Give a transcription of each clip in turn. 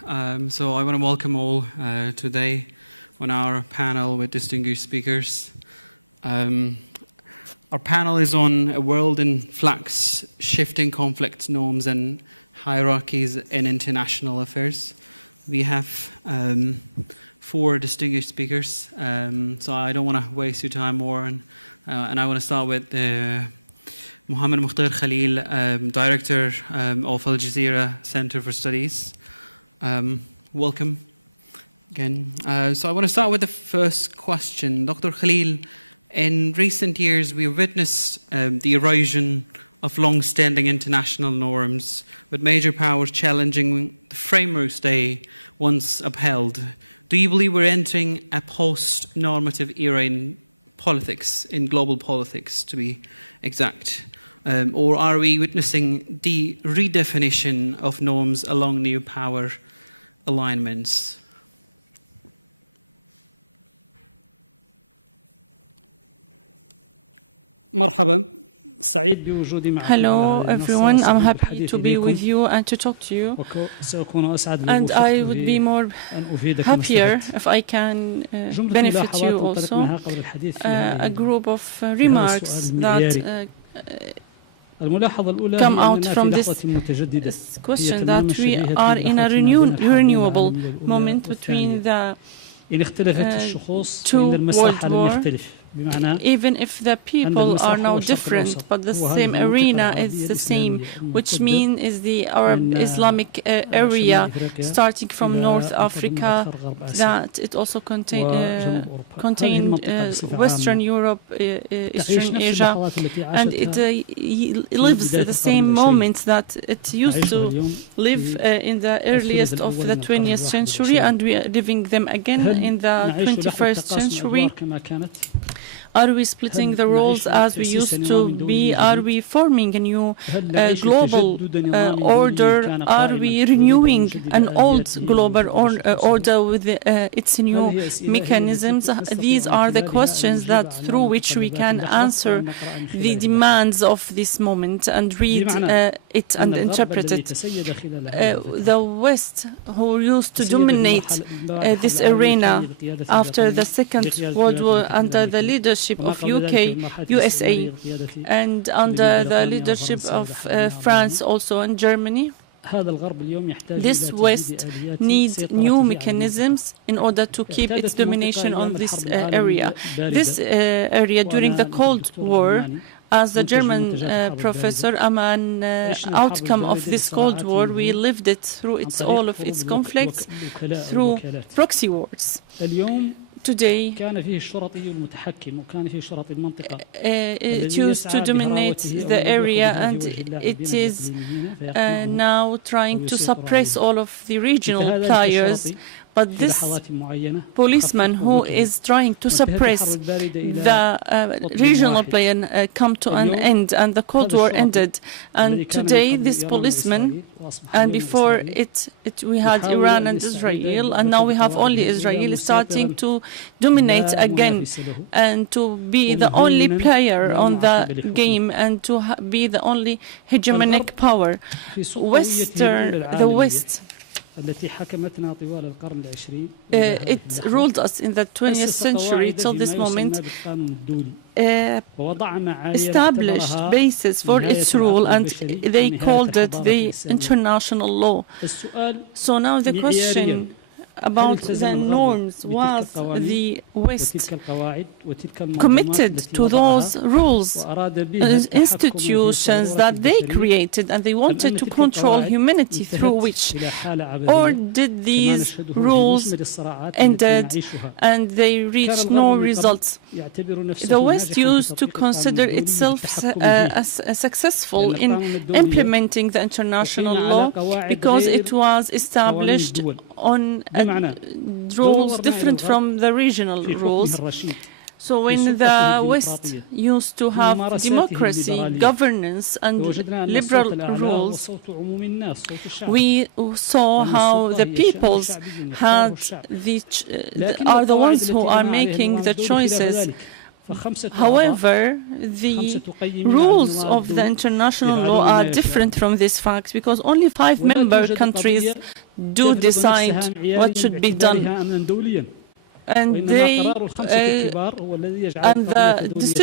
So I want to welcome all today on our panel with distinguished speakers. Our panel is on a world in flux, shifting conflict norms and hierarchies in international affairs. We have four distinguished speakers, so I don't want to waste your time more. And I want to start with Mohammed Mukhtar Khalil, Director of Al Jazeera Center for Studies. Welcome again. So I want to start with the first question. Dr. Khalil, in recent years, we witnessed the erosion of long-standing international norms, with major powers challenging the frameworks they once upheld. Do you believe we're entering a post-normative era in politics, in global politics, to be exact? Or are we witnessing the redefinition of norms along new power alignments? مرحبا، سعيد بوجودي معكم على هذه المنصة وسعيد بالحديث إليكم، وسأكون أسعد لو وفقت في أن أفيد كما استفدت. جملة ملاحظات تنطلق منها قبل الحديث في هذا السؤال المعياري. الملاحظة الأولى هي أننا في لحظة متجددة هي تماما شبيهة بلحظة ما بين الحربين العالمية الأولى والثانية. إن اختلفت الشخوص فإن المسرح لم يختلف، بمعنى أن المسرح هو الشرق الأوسط، هو هذه المنطقة العربية الإسلامية الممتدة من شمال إفريقيا إلى أن تضم أكثر غرب آسيا وجنوب أوروبا. هذه المنطقة بصفة عامة تعيش نفس اللحظات التي عاشتها في بداية القرن العشرين، نعيشها اليوم في الثلث الأول من القرن الواحد والعشرين. هل نعيش لحظة تقاسم أدوار كما كانت؟ هل نعيش تأسيس نظام دولي جديد؟ هل نعيش تجدد نظام دولي كان قائما ويريد أن يجدد آلياته ويجدد شخوصه؟ هذه أسئلة هي التي نستطيع من خلالها أن نجيب على متطلبات اللحظة وأن نقرأ من خلالها اللحظة. بمعنى أن الغرب الذي تسيد خلال هذه الفترة تسيد في المرحلة بعد الحرب العالمية الثانية بقيادة بريطانيا، بقيادة الولايات المتحدة الأمريكية، وما قبل ذلك في المرحلة الاستعمارية بقيادة كل من بريطانيا وفرنسا وإلى حد ما ألمانيا. هذا الغرب اليوم يحتاج إلى تجديد آليات سيطرته على المنطقة. اعتادت المنطقة أيام الحرب العالمية الباردة، وأنا مثل الدكتور الألماني منتج من منتجات الحرب الباردة. عشنا الحرب الباردة بصراعات النفوذ عن طريق حروب الوكلاء أو الوكالات. اليوم كان فيه الشرطي المتحكم، وكان فيه شرطي المنطقة الذي يسعى بهراوته أو يلوح بها في وجه اللاعبين الإقليميين فيقمعهم أو يسيطر عليهم. انتهى ذلك الشرطي في لحظات معينة وخفت قوته، وانتهت الحرب الباردة إلى قطب واحد. اليوم هذا الشرطي والذي كان من قبل إيران وإسرائيل وأصبح اليوم إسرائيل يحاول أن يستعيد اللعبة بقواعدها الأولى، مسيطرا لا منافس له ومهيمنا لا معقب لحكمه. الغرب في سلطويته الأولى العالمية التي حكمتنا طوال القرن العشرين وإلى هذه اللحظة أسس قواعد فيما يسمى بالقانون الدولي، ووضع معايير اعتبرها نهاية العقل البشري ونهاية الحضارة الإنسانية. السؤال معياريا: هل التزم الغرب بتلك القوانين وتلك القواعد وتلك المنظومات التي وضعها وأراد بها التحكم في صيرورة البشرية، أم أن تلك القواعد انتهت إلى حالة عبثية كما نشهده في مجمل الصراعات التي نعيشها؟ كان الغرب من قبل يعتبر نفسه ناجحا في تطبيق القانون الدولي في التحكم فيه، لأن القانون الدولي أقيم على قواعد غير قوانين الدول. بمعنى لو نظرنا إلى الغرب في حكمه الرشيد، في سلطته الديمقراطية، في ممارساته الليبرالية، لوجدنا أن الصوت الأعلى هو صوت عموم الناس، صوت الشعب، وأن السلطة هي شأن شعبي يختاره الشعب. لكن القواعد التي بنى عليها النظام الدولي خلاف ذلك، فخمسة أعضاء، خمسة قيمين على النظام الدولي يفعلون ما يشاءون، ولا توجد قضية تفرض نفسها معياريا باعتبارها أمنا دوليا، وإنما قرار الخمسة الكبار هو الذي يجعل القضية دولية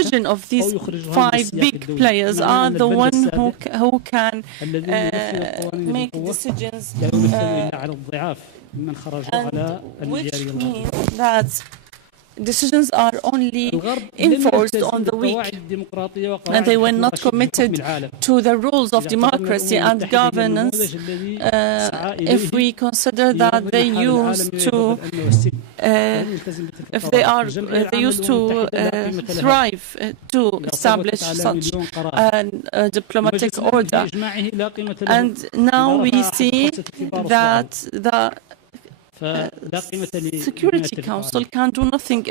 أو يخرجها من السياق الدولي، بمعنى أن البند السابع الذي ينفذ القوانين بالقوة لا ينفذ إلا على الضعاف ممن خرجوا على المعيارية الغربية. الغرب لم يلتزم بالقواعد الديمقراطية وقواعد الحكم الرشيد في حكم العالم. إذا اعتبرنا الأمم المتحدة هي النموذج الذي سعى إليه لينظم حال العالم ويفرض الأمن والسلم، فلم يلتزم بتلك القواعد. الجمعية العامة للأمم المتحدة لا قيمة لها إذا صوتت على 1,000,000 قرار، ومجلس الأمن في إجماعه لا قيمة له إذا رفع أحد الخمسة الكبار إصبعه، فلا قيمة لما يتفق عليه.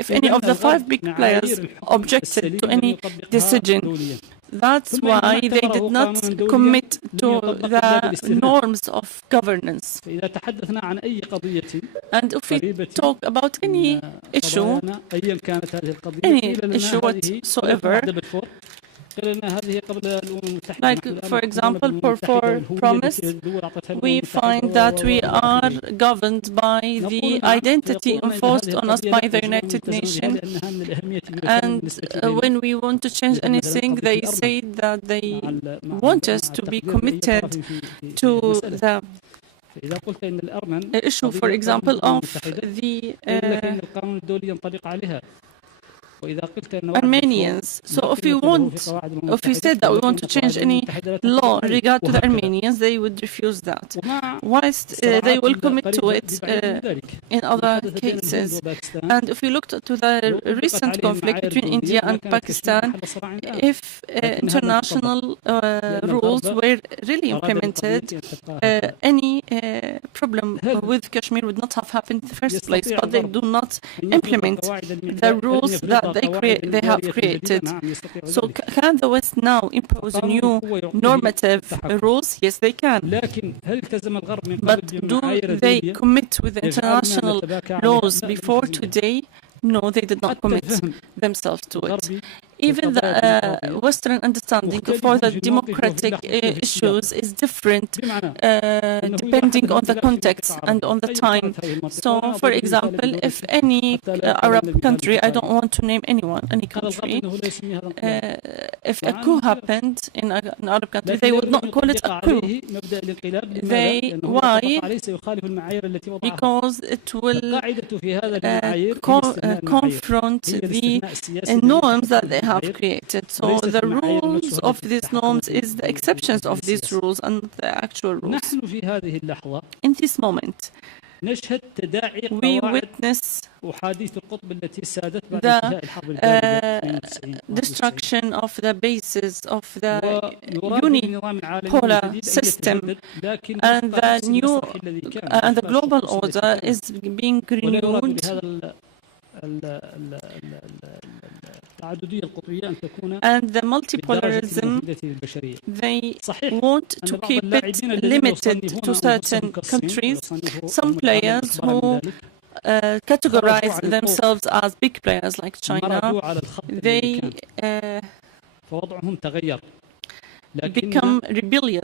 إذن الغرب معايير الحكم السليم لم يطبقها دوليا، ثم إن ما اعتبره قانونا دوليا لم يطبق إلا بالاستثناء. فإذا تحدثنا عن أي قضية قريبة من قضايانا أيا كانت هذه القضية، قيل لنا هذه، وليكن وعد بلفور، قيل لنا هذه قبل الأمم المتحدة، نحن الآن محكومون بالأمم المتحدة والهوية التي الدول أعطتها الأمم المتحدة وإلى آخره. نقول نعم، فيقولون إن هذه القضية لا يجب أن يلتزم بها لأنها من الأهمية بمكان بالنسبة إلينا، مثلا قضية الأرمن مع التقدير لأي طرف في المسألة. فإذا قلت إن الأرمن قضية قبل الأمم المتحدة قيل لك إن القانون الدولي ينطبق عليها، وإذا قلت أن وعد بلفور لا قيمة له في قواعد الأمم المتحدة قيل لك إن قواعد الأمم المتحدة لا تنطبق عليه، وهكذا. ومع الصراعات القريبة ببعيد من ذلك، ما حدث بين الهند وباكستان لو طبقت عليه المعايير الدولية لما كانت كشمير محل صراع الآن، لكنها لم تطبق لأن الغرب أراد للقضية أن تبقى هكذا. هل يستطيع الغرب أن يفرض قواعد معيارية جديدة؟ نعم يستطيع ذلك، فقانون القوة يعطيه التحكم، لكن هل التزم الغرب من قبل بمعايير دولية يجعلنا نتباكى عليها؟ لا، لم يلتزم بها. حتى الفهم الغربي للقضايا الديمقراطية مختلف في الموقف وفي اللحظة وفي السياق، بمعنى أنه إذا حدث انقلاب في منطقة عربية أيا كانت هذه المنطقة، ولن أضرب المثال بدولة حتى لا يقال إن المثال انتقائي، قال الغرب إنه لا يسمي هذا انقلابا مع أنه انقلاب، لكن لا يريد أن يطبق عليه مبدأ الانقلاب. لماذا؟ لأنه إذا طبق عليه سيخالف المعايير التي وضعها. فالقاعدة في هذا المعايير هي استثناء المعايير، هي الاستثناء السياسي الذي يتحكم في المعايير، وليست المعايير نفسها التي تتحكم في الفعل السياسي. نحن في هذه اللحظة نشهد تداعي قواعد أحاديث القطب التي سادت بعد انتهاء الحرب الباردة في 92 و91، ويراد لنظام عالمي جديد أن يتجدد، لكن وفق نفس المسرح الذي كان ووفق الشخوص التي كانت، ولا يراد لهذا التعددية القطبية أن تكون بالدرجة المفيدة للبشرية. صحيح أن بعض اللاعبين الذين يصنفون أنفسهم كالصين ويصنفون العالم أكبر من ذلك خرجوا عن الطوق، مردوا على الخط الذي كان، فوضعهم تغير، لكن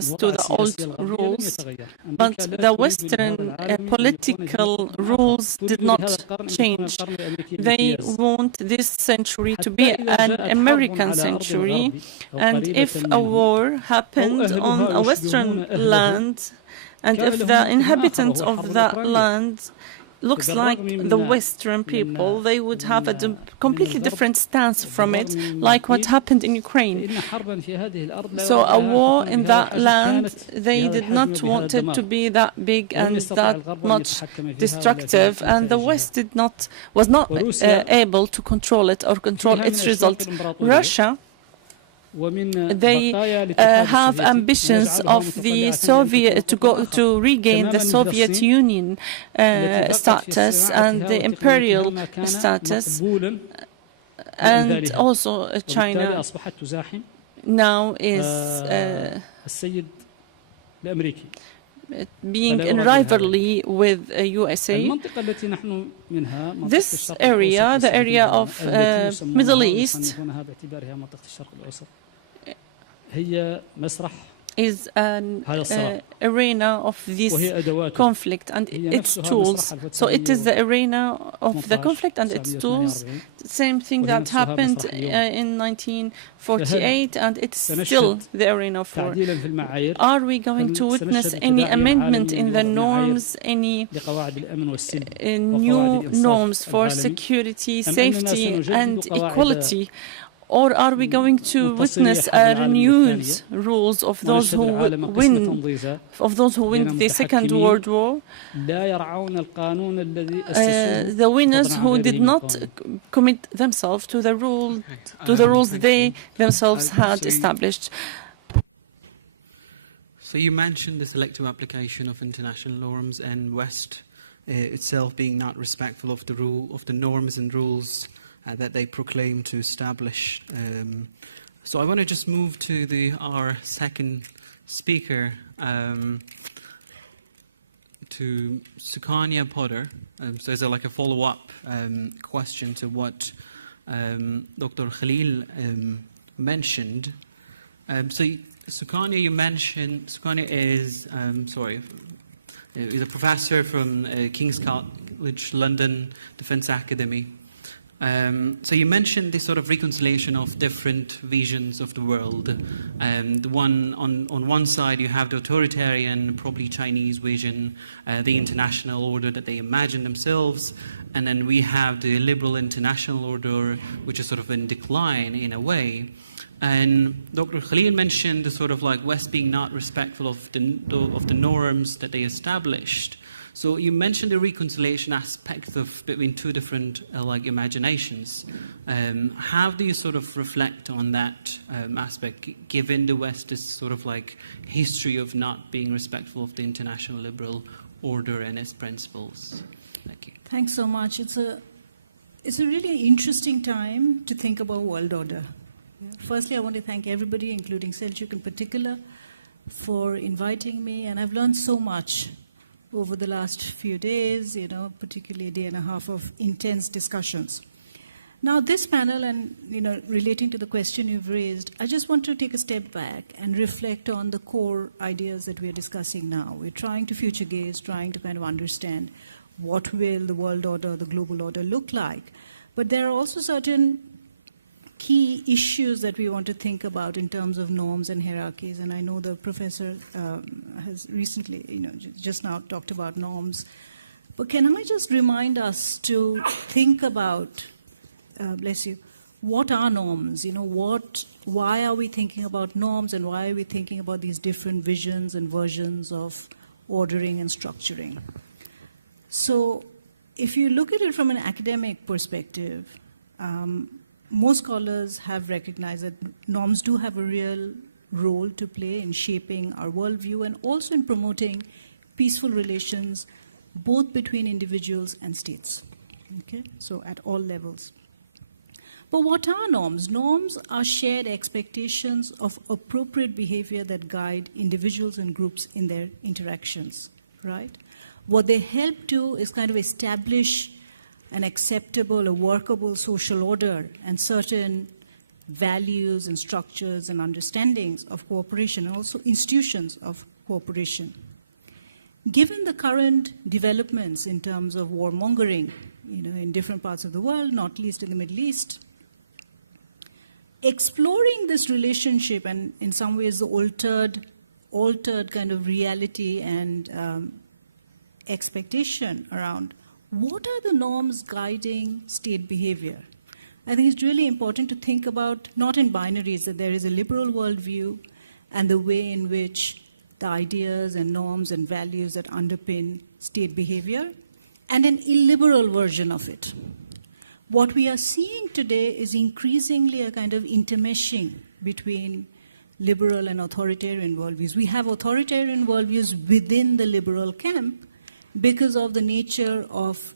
الوضع السياسي الغربي لم يتغير. أمريكا لا تريد لهذا العالم أن يكون فيه قطب آخر، تريد لهذا القرن أن يكون القرن الأمريكي بامتياز، حتى إذا جاءت حرب على أرض الغرب أو قريبة منه أو أهلها يشبهون أهله كان لهم موقف آخر وهو الحرب الأوكرانية. فبالرغم من الغرب وبالرغم مما قيل، فإن حربا في هذه الأرض لا يراد لها أن تكون بهذا الحجم، كانت بهذا الحجم وبهذا الدمار، ولم يستطع الغرب أن يتحكم فيها ولا في نتائجها. وروسيا فيها من أشواق الإمبراطورية ومن بقايا الاتحاد السوفيتي ما يجعلها متطلعة لأن تكون قطبا آخر، تماما مثل الصين التي فاقت في صناعتها وتقنيتها ما كان مقبولا لأمثالها، وبالتالي أصبحت تزاحم السيد الأمريكي، فلا يراد لها ذلك. المنطقة التي نحن منها منطقة الشرق الأوسط بصفة عامة، التي يسمونها ويصنفونها باعتبارها منطقة الشرق الأوسط، هي مسرح هذا الصراع، وهي أدواته هي نفسها مسرح 1918 1948 وهي نفسها مسرح اليوم. فهل سنشهد تعديلا في المعايير؟ هل سنشهد تداعيا عالميا لوضع معايير لقواعد الأمن والسلم وقواعد الإنصاف العالمي، أم أننا سنجدد قواعد منتصري الحرب العالمية الثانية ونشهد العالم قسمة ضيزى بين متحكمين لا يرعون القانون الذي أسسوه فضلا عن غيره من القوانين؟ Okay, thank you. So you mentioned the selective application of international norms and West itself being not respectful of the norms and rules that they proclaim to establish. So I want to just move to our second speaker, to Sukanya Potter. So it's like a follow-up question to what Dr. Khalil mentioned. So Sukanya, you mentioned, Sukanya is, is a professor from King's College London Defence Academy. So you mentioned this sort of reconciliation of different visions of the world. The one on one side you have the authoritarian, probably Chinese vision, the international order that they imagine themselves, and then we have the liberal international order, which is sort of in decline in a way. And Dr. Khalil mentioned the sort of like West being not respectful of the norms that they established. So you mentioned the reconciliation aspect between two different like imaginations. How do you sort of reflect on that aspect, given the West's sort of like history of not being respectful of the international liberal order and its principles? Thank you. Thanks so much. It's a really interesting time to think about world order. Firstly, I want to thank everybody, including Selçuk in particular, for inviting me, and I've learned so much over the last few days, particularly a day and a half of intense discussions. Now, this panel, and relating to the question you've raised, I just want to take a step back and reflect on the core ideas that we're discussing now. We're trying to future gaze, trying to kind of understand what will the world order, the global order look like. But there are also certain key issues that we want to think about in terms of norms and hierarchies, and I know the professor has recently, just now talked about norms. But can I just remind us to think about, bless you, what are norms? Why are we thinking about norms, and why are we thinking about these different visions and versions of ordering and structuring? So if you look at it from an academic perspective, most scholars have recognized that norms do have a real role to play in shaping our worldview and also in promoting peaceful relations both between individuals and states, okay? So at all levels. But what are norms? Norms are shared expectations of appropriate behavior that guide individuals and groups in their interactions, right? What they help do is kind of establish an acceptable, a workable social order and certain values and structures and understandings of cooperation, and also institutions of cooperation. Given the current developments in terms of warmongering, in different parts of the world, not least in the Middle East, exploring this relationship and in some ways the altered kind of reality and expectation around what are the norms guiding state behavior? I think it's really important to think about, not in binaries, that there is a liberal worldview and the way in which the ideas and norms and values that underpin state behavior, and an illiberal version of it. What we are seeing today is increasingly a kind of intermeshing between liberal and authoritarian worldviews. We have authoritarian worldviews within the liberal camp, because of the nature of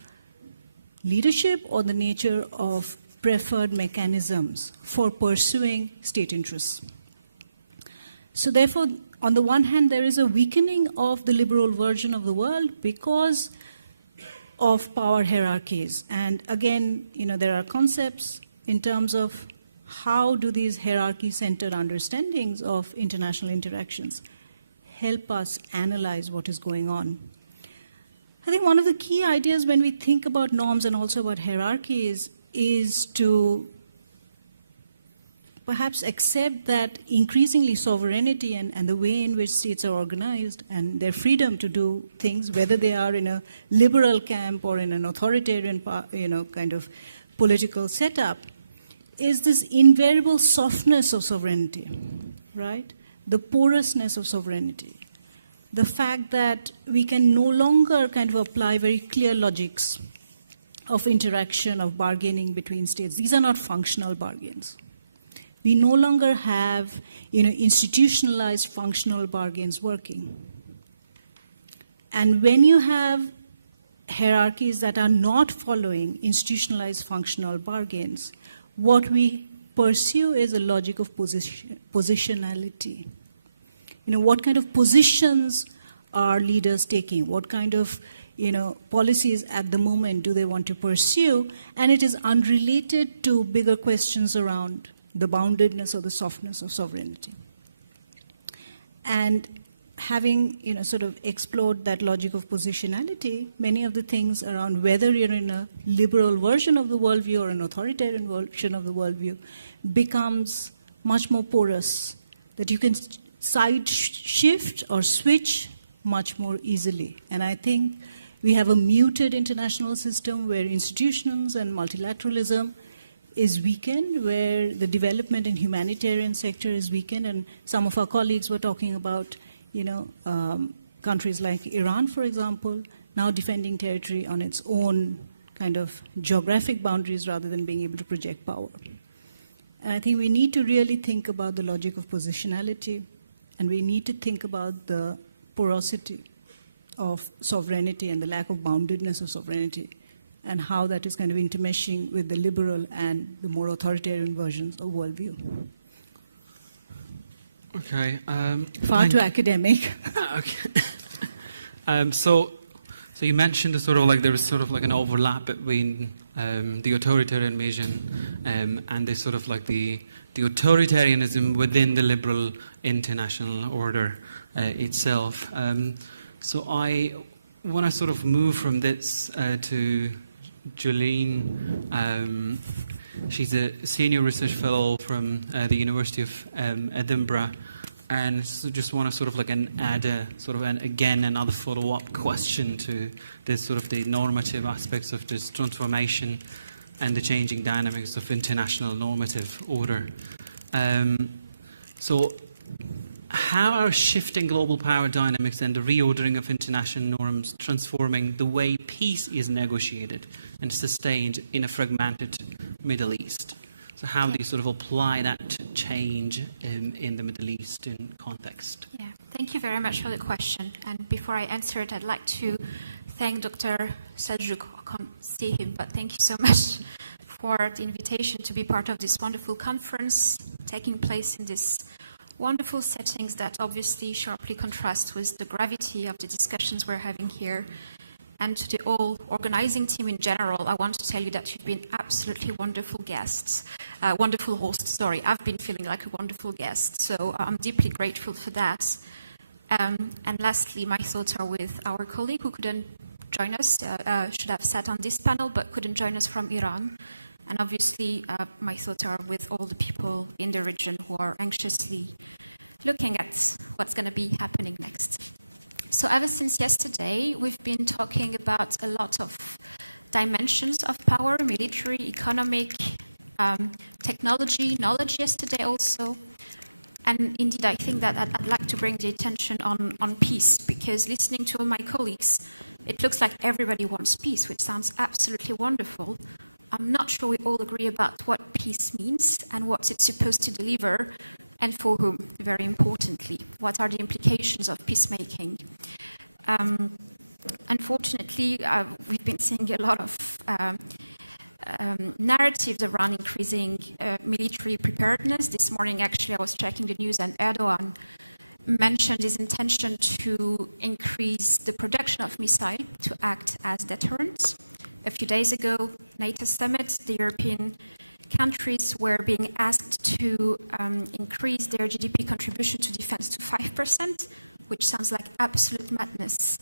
leadership or the nature of preferred mechanisms for pursuing state interests. So therefore, on the one hand, there is a weakening of the liberal version of the world because of power hierarchies. And again, there are concepts in terms of how do these hierarchy-centered understandings of international interactions help us analyze what is going on. I think one of the key ideas when we think about norms and also about hierarchies is to perhaps accept that increasingly sovereignty and the way in which states are organized and their freedom to do things, whether they are in a liberal camp or in an authoritarian, kind of political setup, is this invariable softness of sovereignty, right? The porousness of sovereignty. The fact that we can no longer kind of apply very clear logics of interaction, of bargaining between states. These are not functional bargains. We no longer have, institutionalized functional bargains working. And when you have hierarchies that are not following institutionalized functional bargains, what we pursue is a logic of positionality. What kind of positions are leaders taking? What kind of policies at the moment do they want to pursue? And it is unrelated to bigger questions around the boundedness or the softness of sovereignty. And having sort of explored that logic of positionality, many of the things around whether you're in a liberal version of the worldview or an authoritarian version of the worldview becomes much more porous, that you can side shift or switch much more easily. And I think we have a muted international system where institutions and multilateralism is weakened, where the development and humanitarian sector is weakened. And some of our colleagues were talking about, countries like Iran, for example, now defending territory on its own kind of geographic boundaries rather than being able to project power. And I think we need to really think about the logic of positionality, and we need to think about the porosity of sovereignty and the lack of boundedness of sovereignty, and how that is kind of intermeshing with the liberal and the more authoritarian versions of worldview. Okay. Far too academic. Okay. So you mentioned there is sort of like an overlap between the authoritarian vision and this sort of like the authoritarianism within the liberal international order itself. So I want to sort of move from this to Jolene. She's a senior research fellow from the University of Edinburgh, and so just want to sort of like add another follow-up question to this sort of the normative aspects of this transformation and the changing dynamics of international normative order. So how are shifting global power dynamics and the reordering of international norms transforming the way peace is negotiated and sustained in a fragmented Middle East? So how do you sort of apply that change in the Middle Eastern context? Yeah, thank you very much for the question. And before I answer it, I'd like to thank Dr. Seljuk. I can't see him, but thank you so much for the invitation to be part of this wonderful conference taking place in this wonderful settings that obviously sharply contrast with the gravity of the discussions we're having here. And to the whole organizing team in general, I want to tell you that you've been absolutely wonderful guests, wonderful hosts, sorry. I've been feeling like a wonderful guest, so I'm deeply grateful for that. And lastly, my thoughts are with our colleague who couldn't join us, should have sat on this panel, but couldn't join us from Iran. And obviously, my thoughts are with all the people in the region who are anxiously looking at what's going to be happening next. So ever since yesterday, we've been talking about a lot of dimensions of power, military, economic, technology, knowledge yesterday also. And indeed, I think that I'd like to bring the attention on peace, because listening to all my colleagues, it looks like everybody wants peace, which sounds absolutely wonderful. I'm not sure we all agree about what peace means and what it's supposed to deliver, and for whom, very importantly. What are the implications of peacemaking? Unfortunately, we've been seeing a lot of narratives around increasing military preparedness. This morning, actually, I was checking the news, and Erdogan mentioned his intention to increase the production of missiles to act as deterrents. A few days ago, NATO summit, the European countries were being asked to increase their GDP contribution to defense to 5%, which sounds like absolute madness.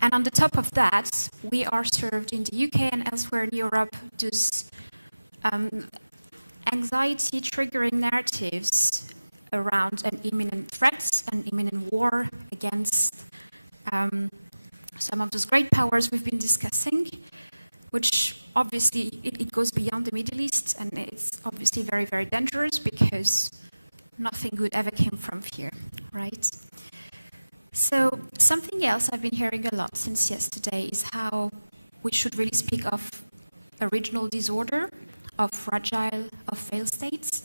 And on the top of that, we are served in the UK and elsewhere in Europe those anxiety-triggering narratives around an imminent threat, an imminent war against some of those great powers we've been discussing, which obviously it goes beyond the Middle East, and it's obviously very, very dangerous because nothing good ever came from here, right? So something else I've been hearing a lot since yesterday is how we should really speak of a regional disorder, of fragile, of failed states.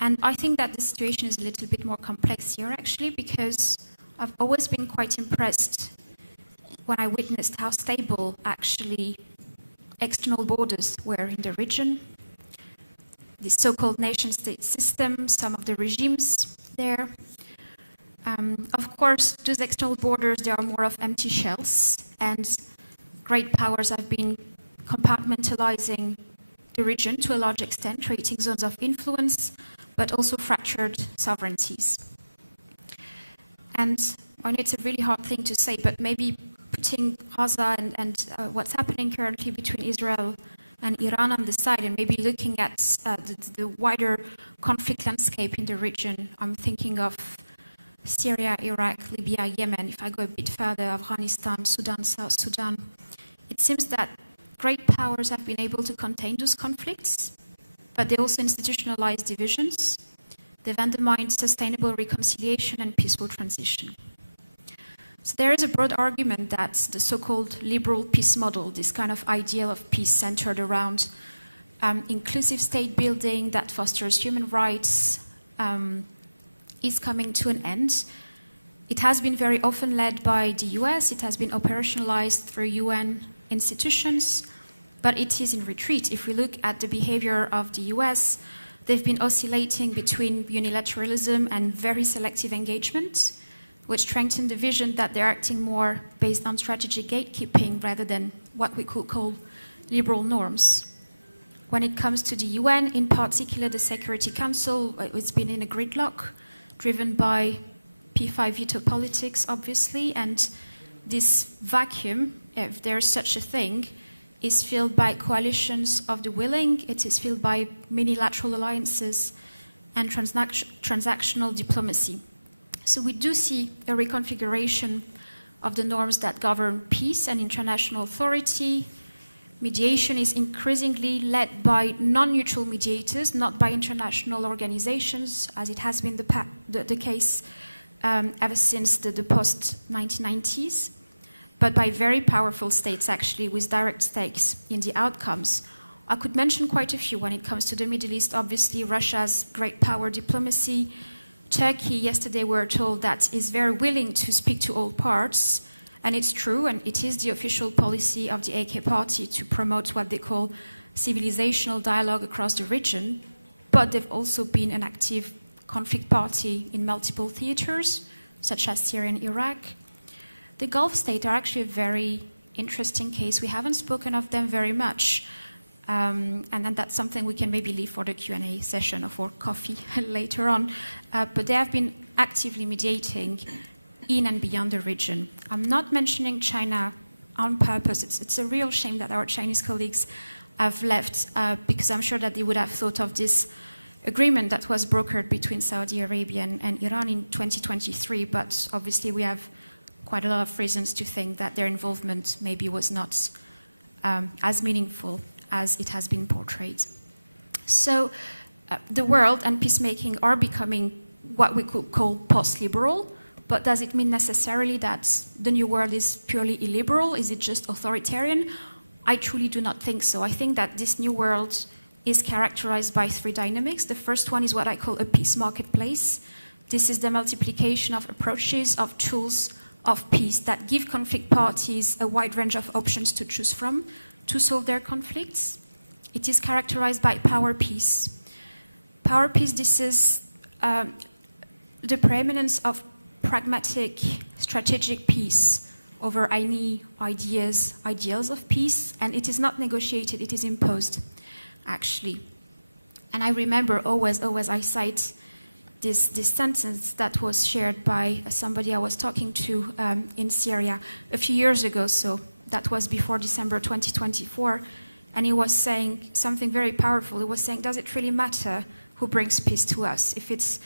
And I think that the situation is a little bit more complex here, actually, because I've always been quite impressed when I witnessed how stable, actually, external borders were in the region. The so-called nation-state system, some of the regimes there. Of course, those external borders, they are more of empty shells, and great powers have been compartmentalizing the region to a large extent, creating zones of influence, but also fractured sovereignties. And I know it's a really hard thing to say, but maybe putting Gaza and what's happening currently between Israel and Iran on the side, and maybe looking at the wider conflict landscape in the region. I'm thinking of Syria, Iraq, Libya, Yemen. If I go a bit further, Afghanistan, Sudan, South Sudan. It seems that great powers have been able to contain those conflicts, but they also institutionalized divisions. They've undermined sustainable reconciliation and peaceful transition. So there is a broad argument that the so-called liberal peace model, this kind of ideal of peace centered around inclusive state building that fosters human rights, is coming to an end. It has been very often led by the US, it has been operationalized through UN institutions, but it is in retreat. If we look at the behavior of the US, they've been oscillating between unilateralism and very selective engagement, which strengthen the vision that they're acting more based on strategic gatekeeping rather than what we could call liberal norms. When it comes to the UN, in particular the Security Council, it's been in a gridlock, driven by P5 veto politics, obviously, and this vacuum, if there's such a thing, is filled by coalitions of the willing, it is filled by minilateral alliances and transactional diplomacy. So we do see a reconfiguration of the norms that govern peace and international authority. Mediation is increasingly led by non-neutral mediators, not by international organizations, as it has been the case ever since the post-1990s, but by very powerful states, actually, with direct stakes in the outcomes. I could mention quite a few when it comes to the Middle East. Obviously, Russia's great power diplomacy. Turkey, yesterday we were told that is very willing to speak to all parts, and it's true, and it is the official policy of the AK party to promote what they call civilizational dialogue across the region, but they've also been an active conflict party in multiple theaters, such as Syria and Iraq. The Gulf states are actually a very interesting case. We haven't spoken of them very much, and then that's something we can maybe leave for the Q&A session or for coffee later on. But they have been actively mediating in and beyond the region. I'm not mentioning China on purpose. It's a real shame that our Chinese colleagues have left, because I'm sure that they would have thought of this agreement that was brokered between Saudi Arabia and Iran in 2023, but obviously we have quite a lot of reasons to think that their involvement maybe was not as meaningful as it has been portrayed. So the world and peacemaking are becoming what we could call post-liberal, but does it mean necessarily that the new world is purely illiberal? Is it just authoritarian? I truly do not think so. I think that this new world is characterized by three dynamics. The first one is what I call a peace marketplace. This is the multiplication of approaches, of tools of peace that give conflict parties a wide range of options to choose from to solve their conflicts. It is characterized by power peace. Power peace, this is the preeminence of pragmatic, strategic peace over any ideals of peace, and it is not negotiated, it is imposed, actually. And I remember always I cite this sentence that was shared by somebody I was talking to in Syria a few years ago, so that was before December 2024, and he was saying something very powerful. He was saying, does it really matter who brings peace to us? If it's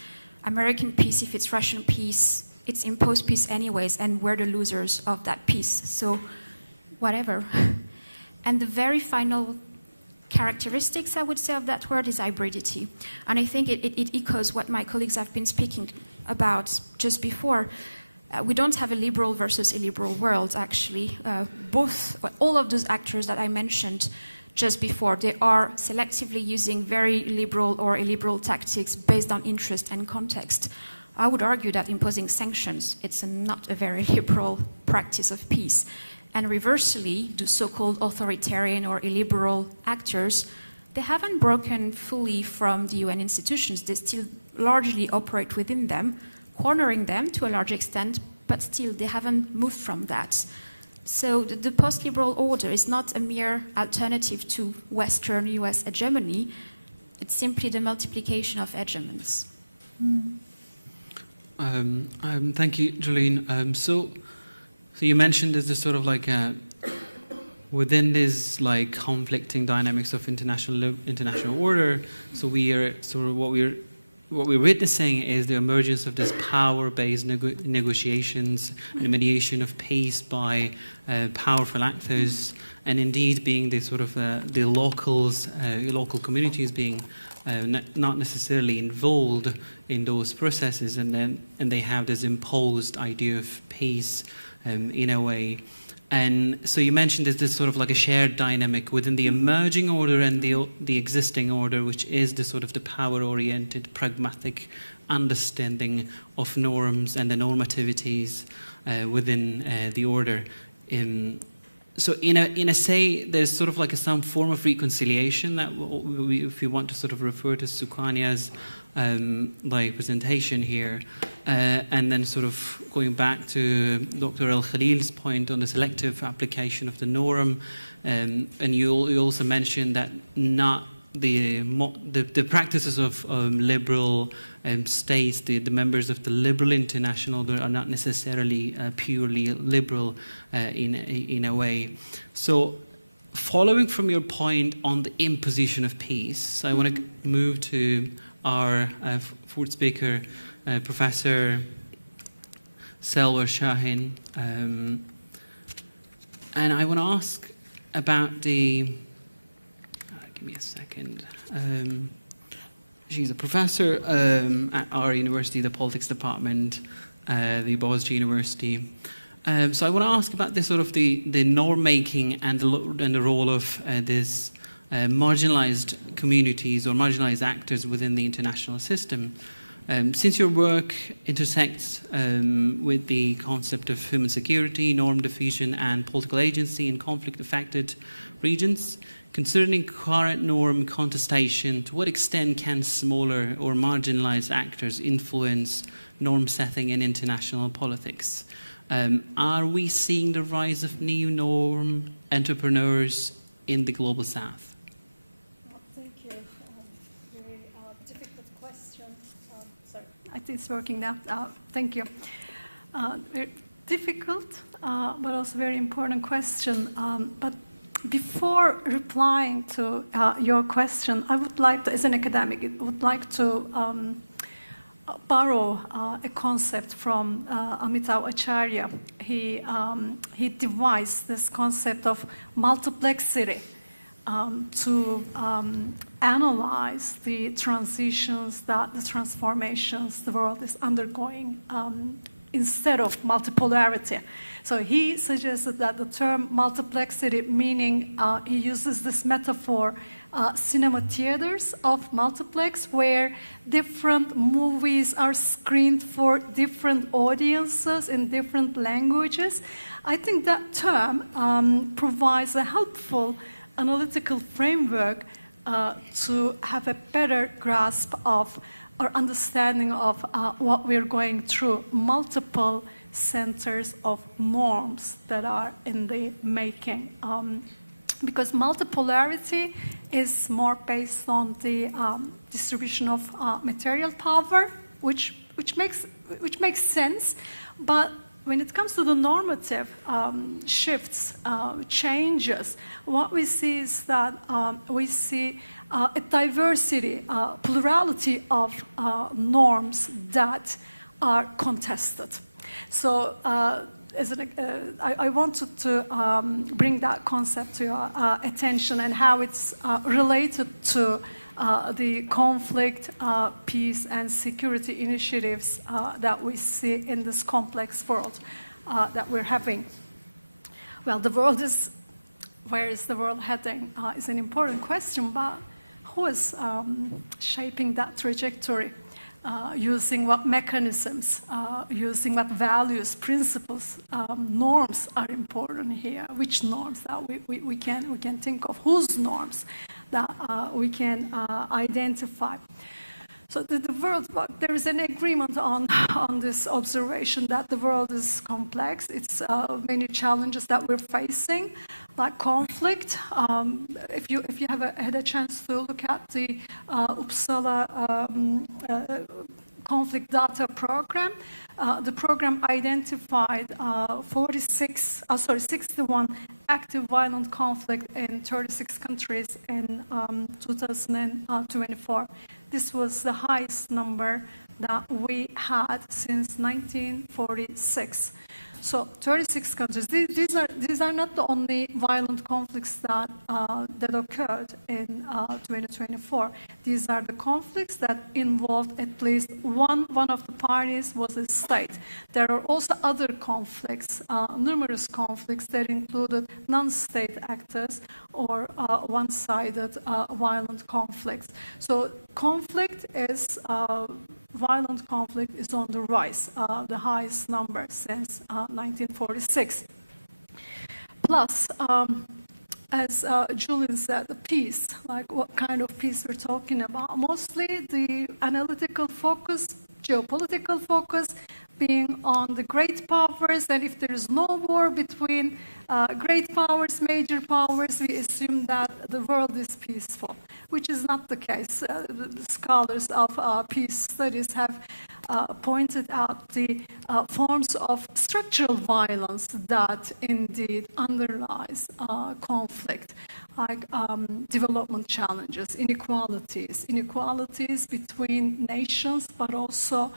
American peace, if it's Russian peace, it's imposed peace anyways, and we're the losers of that peace, so whatever. And the very final characteristics, I would say, of that word is hybridity. And I think it echoes what my colleagues have been speaking about just before. We don't have a liberal versus illiberal world, actually. All of those actors that I mentioned just before, they are selectively using very liberal or illiberal tactics based on interest and context. I would argue that imposing sanctions, it's not a very liberal practice of peace. And reversely, the so-called authoritarian or illiberal actors, they haven't broken fully from the UN institutions. They still largely operate within them, cornering them to a large extent, but still they haven't moved from that. So the post-liberal order is not a mere alternative to Western US hegemony. It's simply the multiplication of hegemons. Thank you, Jolene. So you mentioned there's this sort of like within this like conflicting dynamics of international order. So we are sort of what we're witnessing is the emergence of this power-based negotiations and mediation of peace by powerful actors, and indeed being the sort of the local communities being not necessarily involved in those processes, and they have this imposed idea of peace in a way. And so you mentioned there's this sort of like a shared dynamic within the emerging order and the existing order, which is the sort of the power-oriented, pragmatic understanding of norms and the normativities within the order. So in a say, there's sort of like some form of reconciliation that if you want to sort of refer to Sukanya's like presentation here, and then sort of going back to Dr. Khalil's point on the selective application of the norm, and you also mentioned that not the practices of liberal states, the members of the liberal international, are not necessarily purely liberal in a way. So following from your point on the imposition of peace, I want to move to our fourth speaker, Professor Selver Şahin. And I want to ask about the... give me a second. She's a professor at our university, the politics department, the Basri University. So I want to ask about this sort of the norm making and the role of this marginalized communities or marginalized actors within the international system. Since your work intersects with the concept of human security, norm diffusion, and political agency in conflict-affected regions, concerning current norm contestation, to what extent can smaller or marginalized actors influence norm setting in international politics? Are we seeing the rise of new norm entrepreneurs in the global south? Thank you. Very difficult question. Sorry, I think it's working now. Thank you. Very difficult, but also very important question. But before replying to your question, I would like to, as an academic, I would like to borrow a concept from Amitav Acharya. He devised this concept of multiplexity to analyze the transitions, the transformations the world is undergoing instead of multipolarity. So he suggested that the term multiplexity, meaning he uses this metaphor, cinema theaters of multiplex, where different movies are screened for different audiences in different languages. I think that term provides a helpful analytical framework to have a better grasp of or understanding of what we're going through, multiple centers of norms that are in the making. Because multipolarity is more based on the distribution of material power which makes sense, but when it comes to the normative shifts, changes, what we see is that we see a diversity, plurality of norms that are contested. So I wanted to bring that concept to your attention and how it's related to the conflict, peace, and security initiatives that we see in this complex world that we're having. Well, where is the world heading is an important question, but who is shaping that trajectory? Using what mechanisms, using what values, principles, norms are important here. Which norms that we can think of? Whose norms that we can identify? So the world, there is an agreement on this observation that the world is complex. It's many challenges that we're facing, like conflict. If you have had a chance to look at the Uppsala conflict data program, the program identified 61 active violent conflict in 36 countries in 2024. This was the highest number that we had since 1946. So 36 countries. These are not the only violent conflicts that occurred in 2024. These are the conflicts that involved at least one of the parties was a state. There are also other conflicts, numerous conflicts that included non-state actors or one-sided violent conflicts. So violent conflict is on the rise, the highest number since 1946. Plus, as Julian said, the peace, like what kind of peace we're talking about. Mostly the analytical focus, geopolitical focus, being on the great powers, and if there is no war between great powers, major powers, we assume that the world is peaceful, which is not the case. The scholars of peace studies have pointed out the forms of structural violence that indeed underlies conflict, like development challenges, inequalities between nations, but also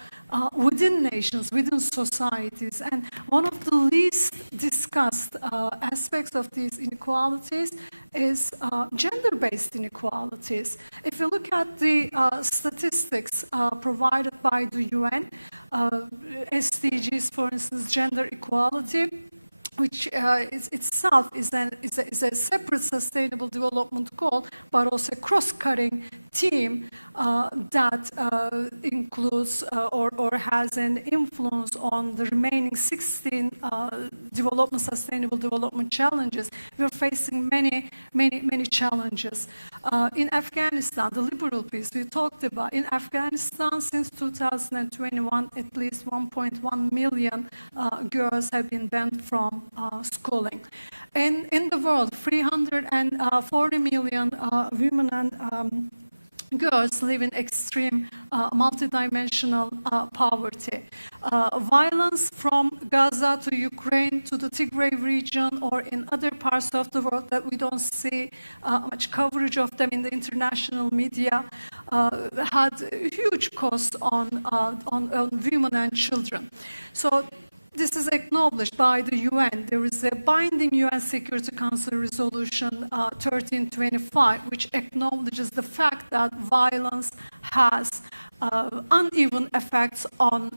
within nations, within societies. And one of the least discussed aspects of these inequalities is gender-based inequalities. If you look at the statistics provided by the UN, SDGs, for instance, gender equality, which itself is a separate sustainable development goal, but also a cross-cutting theme that includes or has an influence on the remaining 16 sustainable development challenges. We're facing many challenges. In Afghanistan, the liberal peace we talked about, in Afghanistan since 2021, at least 1.1 million girls have been banned from schooling. In the world, 340 million women and girls live in extreme multidimensional poverty. Violence from Gaza to Ukraine to the Tigray region or in other parts of the world that we don't see much coverage of them in the international media had huge costs on women and children. So this is acknowledged by the UN. There is a binding UN Security Council Resolution 1325, which acknowledges the fact that violence has uneven effects on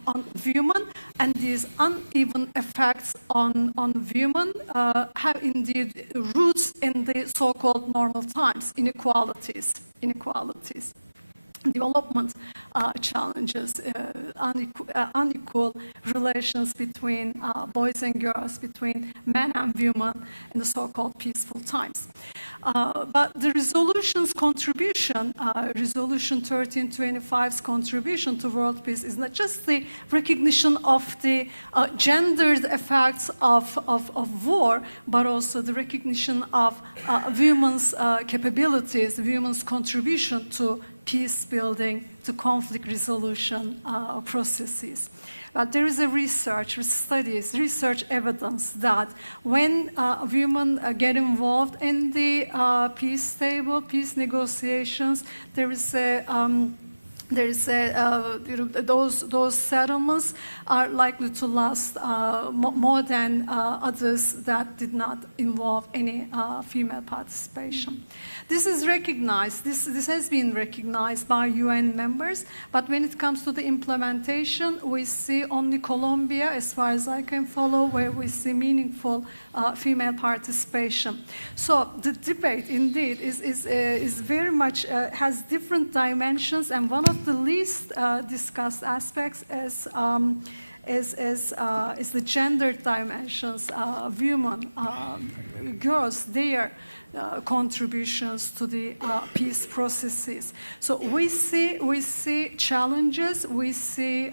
women, and these uneven effects on women have indeed roots in the so-called normal times, inequalities. Development challenges, unequal relations between boys and girls, between men and women in the so-called peaceful times. But the resolution's contribution, Resolution 1325's contribution to world peace is not just the recognition of the gendered effects of war, but also the recognition of women's capabilities, women's contribution to peace building to conflict resolution processes. But there is a research evidence that when women get involved in the peace negotiations, those settlements are likely to last more than others that did not involve any female participation. This is recognized. This has been recognized by UN members, but when it comes to the implementation, we see only Colombia, as far as I can follow, where we see meaningful female participation. So the debate, indeed, is very much has different dimensions, and one of the least discussed aspects is the gender dimensions, women, girls, their contributions to the peace processes. So we see challenges, we see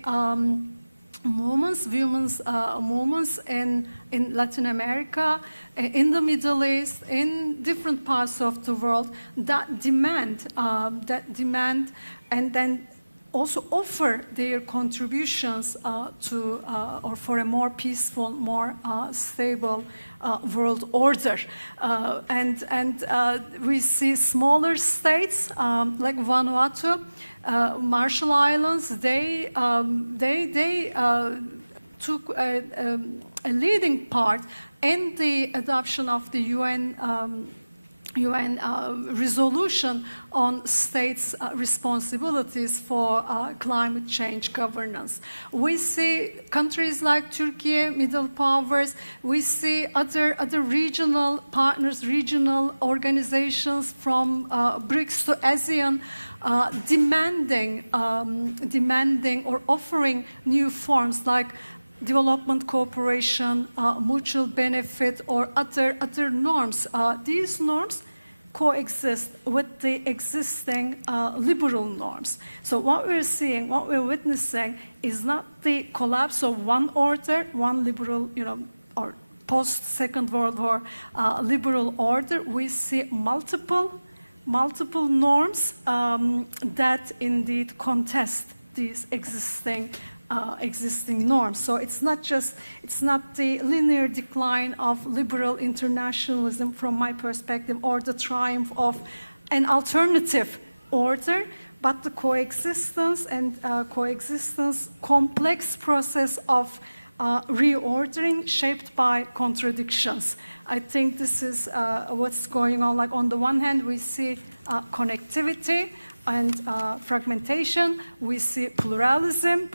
movements, women's movements in Latin America, in the Middle East, in different parts of the world that demand and then also offer their contributions to or for a more peaceful, more stable world order. And we see smaller states like Vanuatu, Marshall Islands. They took a leading part in the adoption of the UN resolution on states' responsibilities for climate change governance. We see countries like Turkey, middle powers. We see other regional partners, regional organizations from BRICS to ASEAN demanding or offering new forms like development cooperation, mutual benefit, or other norms. These norms coexist with the existing liberal norms. So what we're seeing, what we're witnessing, is not the collapse of one order, one liberal, or post-Second World War liberal order. We see multiple norms that indeed contest these existing norms. So it's not the linear decline of liberal internationalism from my perspective, or the triumph of an alternative order, but the coexistence complex process of reordering shaped by contradictions. I think this is what's going on. Like on the one hand, we see connectivity and fragmentation. We see plurality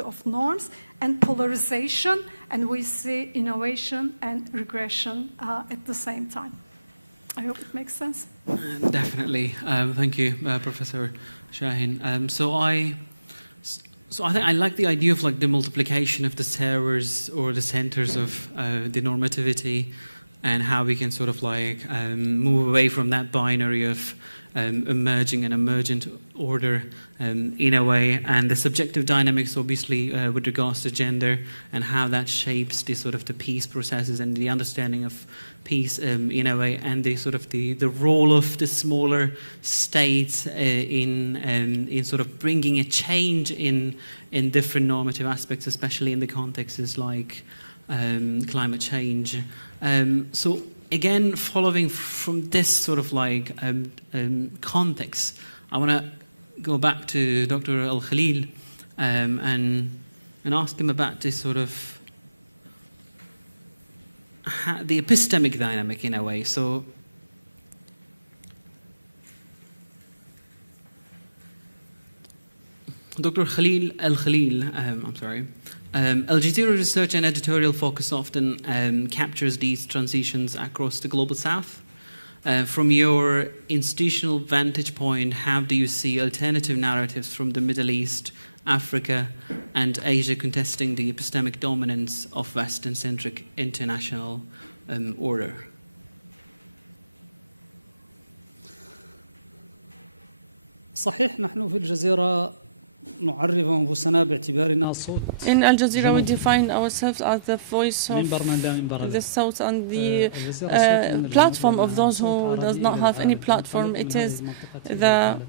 of norms, and polarization, and we see innovation and regression at the same time. I hope it makes sense. Definitely. Thank you, Professor Şahin. So I think I like the idea of like the multiplication of the servers or the centers of the normativity, and how we can sort of like move away from that binary of emerging and emergent order in a way, and the subjective dynamics obviously with regards to gender and how that shapes the sort of the peace processes and the understanding of peace in a way, and the sort of the role of the smaller states in sort of bringing a change in different normative aspects, especially in the contexts like climate change. So again, following from this sort of like context, I want to go back to Dr. Al-Khalil and ask him about this sort of the epistemic dynamic in a way. So Dr. Khalil Al-Khalil, I'm sorry. Al Jazeera research and editorial focus often captures these transitions across the global south. From your institutional vantage point, how do you see alternative narratives from the Middle East, Africa, and Asia contesting the epistemic dominance of Western-centric international order? صحيح، نحن في الجزيرة نعرف أنفسنا باعتبارنا صوت الجنوب، منبر من لا منبر له. الجزيرة صوت من الجنوب لأنها صوت عربي إلى العالم، ينطلق من هذه المنطقة إلى العالم.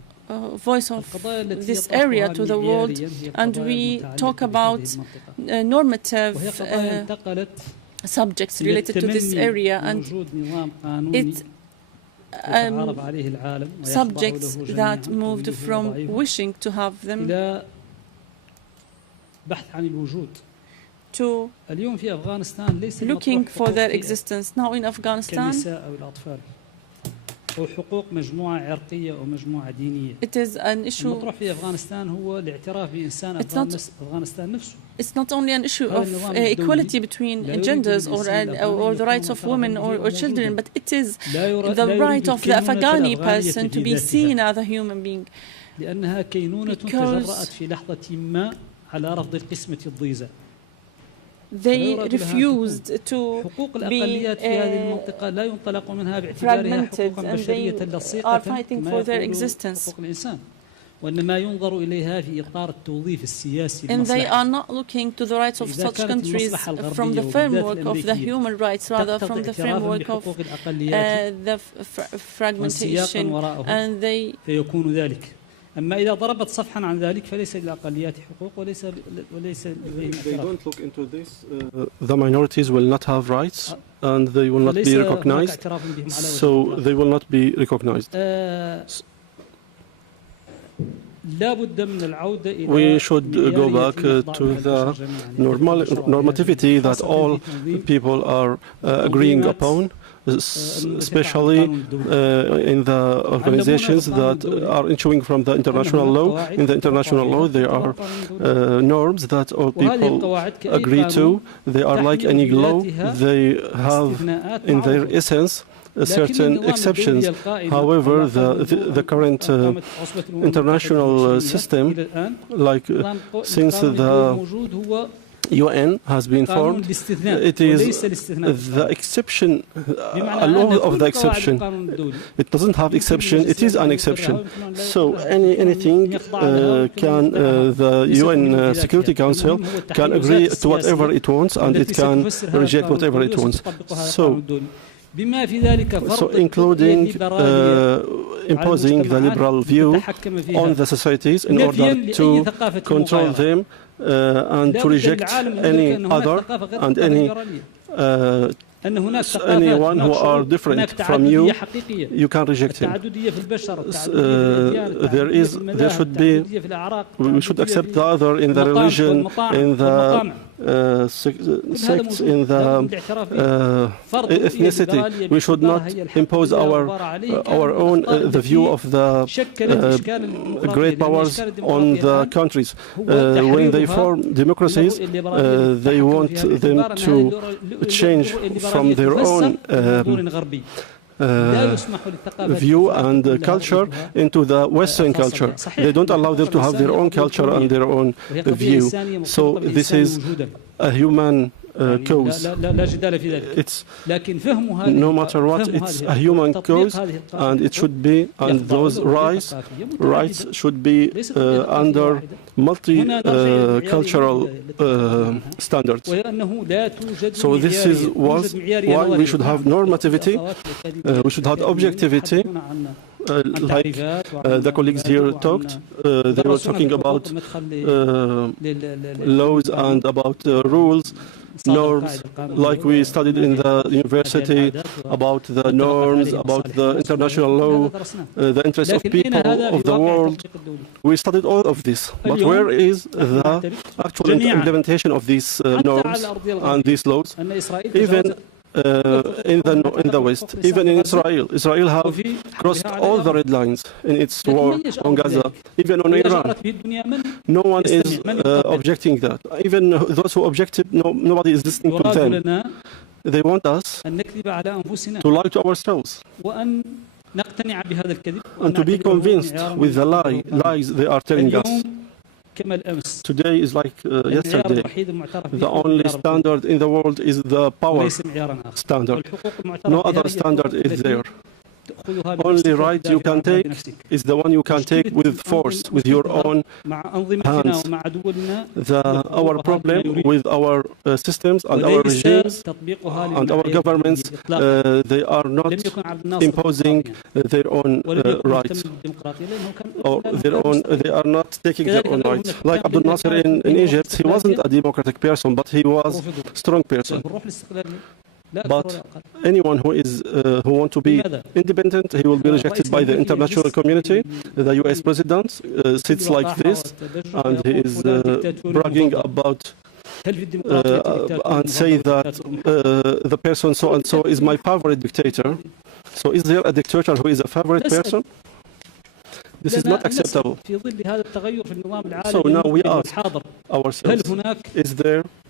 القضايا التي يطرحها معياريا هي القضايا المتعلقة بهذه المنطقة، وهي قضايا انتقلت من التمني بوجود نظام قانوني يتعارف عليه العالم ويخضع له جميعا قويه وضعيفه، إلى بحث عن الوجود. اليوم في أفغانستان ليس المطروح حقوق فئة كالنساء أو الأطفال أو حقوق مجموعة عرقية أو مجموعة دينية. المطروح في أفغانستان هو الاعتراف بإنسان أفغانستان نفسه. هذا النظام الدولي لا يريد للإنسان الأفغاني أن يكون معترفا به أو موجودا، لا يريد الكينونة الأفغانية في ذاتها، لأنها كينونة تجرأت في لحظة ما على رفض القسمة الضيزة، فلا يراد لها أن تكون. حقوق الأقليات في هذه المنطقة لا ينطلق منها باعتبارها حقوقا بشرية لصيقة كما يقول حقوق الإنسان، وإنما ينظر إليها في إطار التوظيف السياسي المصلحي. فإذا كانت المصلحة الغربية وبالذات الأمريكية تقتضي اعترافا بحقوق الأقليات وانسياقا وراءه فيكون ذلك. أما إذا ضربت صفحا عن ذلك فليس للأقليات حقوق وليس لديهم اعتراف، فليس هناك اعتراف بهم على وجه الإطلاق. لا بد من العودة إلى معيارية يخضع لها البشر جميعا، يتفق البشر عليها جميعا، خاصة في التنظيمات المنبثقة عن القانون الدولي. علمونا في القانون الدولي أن هناك قواعد يتفق عليها فتعتبر قانونا دوليا، وهذه القواعد كأي قانون تحمل في ذاتها استثناءات معروفة، لكن النظام الدولي القائمة على الأقل منذ أن قامت عصبة الأمم المتحدة في العشرينيات إلى الآن، نظام القانون الدولي الموجود هو قانون الاستثناء وليس الاستثناء في القانون، بمعنى أن كل قواعد القانون الدولي يمكن لمجلس الأمن أن يقرها ويمكن أن لا يقرها، يمكن أن يخضع لها ويمكن أن يخضعها، ليست مهمة في ذاتها. المهم هو التحيزات السياسية التي ستفسر هذا القانون الدولي وستطبق هذا القانون الدولي، بما في ذلك فرض الرؤية الليبرالية على المجتمعات لتتحكم فيها نفيا لأي ثقافة مغايرة. لا بد للعالم أن يدرك أن هناك ثقافة غير الثقافة الليبرالية، أن هناك ثقافات، هناك شعوب، هناك تعددية حقيقية، التعددية في البشر، التعددية في الأديان، التعددية في المذاهب، التعددية في الأعراق، التعددية في المطامح والمطامع، كل هذا موجود، لا بد من الاعتراف به. فرض رؤية ليبرالية باعتبارها هي الحق الذي لا غبار عليه كان من الأخطاء التي شكلت إشكالا للديمقراطية، لأن إشكال الديمقراطية الآن هو تحريرها من الرؤية الليبرالية التي تتحكم فيها، باعتبار أن هذه الرؤية الليبرالية تفسر من منظور غربي، لا يسمح للثقافات الأخرى أن تكون لها رؤيتها الخاصة بها. صحيح أن حقوق الإنسان هي قضية كونية وهي قضية إنسانية مرتبطة بالإنسان وجودا، يعني لا جدال في ذلك، لكن فهم هذه الحقوق، تطبيق هذه الحقوق يخضع لرؤية ثقافية متعددة، ليست رؤية ثقافية واحدة. هنا نرجع إلى المعيارية من البداية التي تحدثنا عنها، وهي أنه لا توجد معيارية، يوجد معيارية نظرية. نعم، الأخوات الأكاديميات والأكاديميون يتحدثون عن تعريفات وعن مبادئ ودرسونا في الحقوق المدخل لعلوم القانون، يعني مصادر القاعدة القانونية وبما فيها العرف وبما فيها العادات وما اتفقت عليه مصالح الناس وما إلى ذلك، فكل هذا درسناه. لكن أين هذا في واقع التطبيق الدولي؟ اليوم نحن نعترف جميعا حتى على الأرضية الغربية أن إسرائيل تجاوزت كل الخطوط الحمراء فيما يتعلق بحقوق الإنسان في غزة وفي حربها على إيران، لكن من يجأر بذلك؟ وإذا جأرت به الدنيا من يستمع؟ من يطبق؟ يراد لنا أن نكذب على أنفسنا وأن نقتنع بهذا الكذب وأن نعتبره معيارا وأن نعتبره قانون. اليوم كما الأمس المعيار الوحيد المعترف به هو معيار القوة وليس معيارا آخر، والحقوق المعترف بها هي الحقوق التي تأخذها بنفسك وتدافع عنها بنفسك. مشكلة الغرب مع أنظمتنا ومع دولنا هي خضوعها لما يريد، وليس تطبيقها للمعايير الدولية إطلاقا. لم يكن عبد الناصر ديمقراطيا ولم يكن مهتم بالديمقراطية لأنه كان مستقلا. كذلك غيره من الحكام الذين كانت لديهم روح استقلالية رفضوا بسبب الروح الاستقلالية لا أكثر ولا أقل. لماذا؟ الرئيس الأمريكي يجلس بكل وقاحة وتبجح ويقول فلان ديكتاتوري المفضل. هل في الديمقراطية ديكتاتور مفضل وديكتاتور محقر؟ كل ديكتاتورية محقرة ديمقراطية. نسأل لنا أن نسأل في ظل هذا التغير في النظام العالمي المقبل والحاضر، هل هناك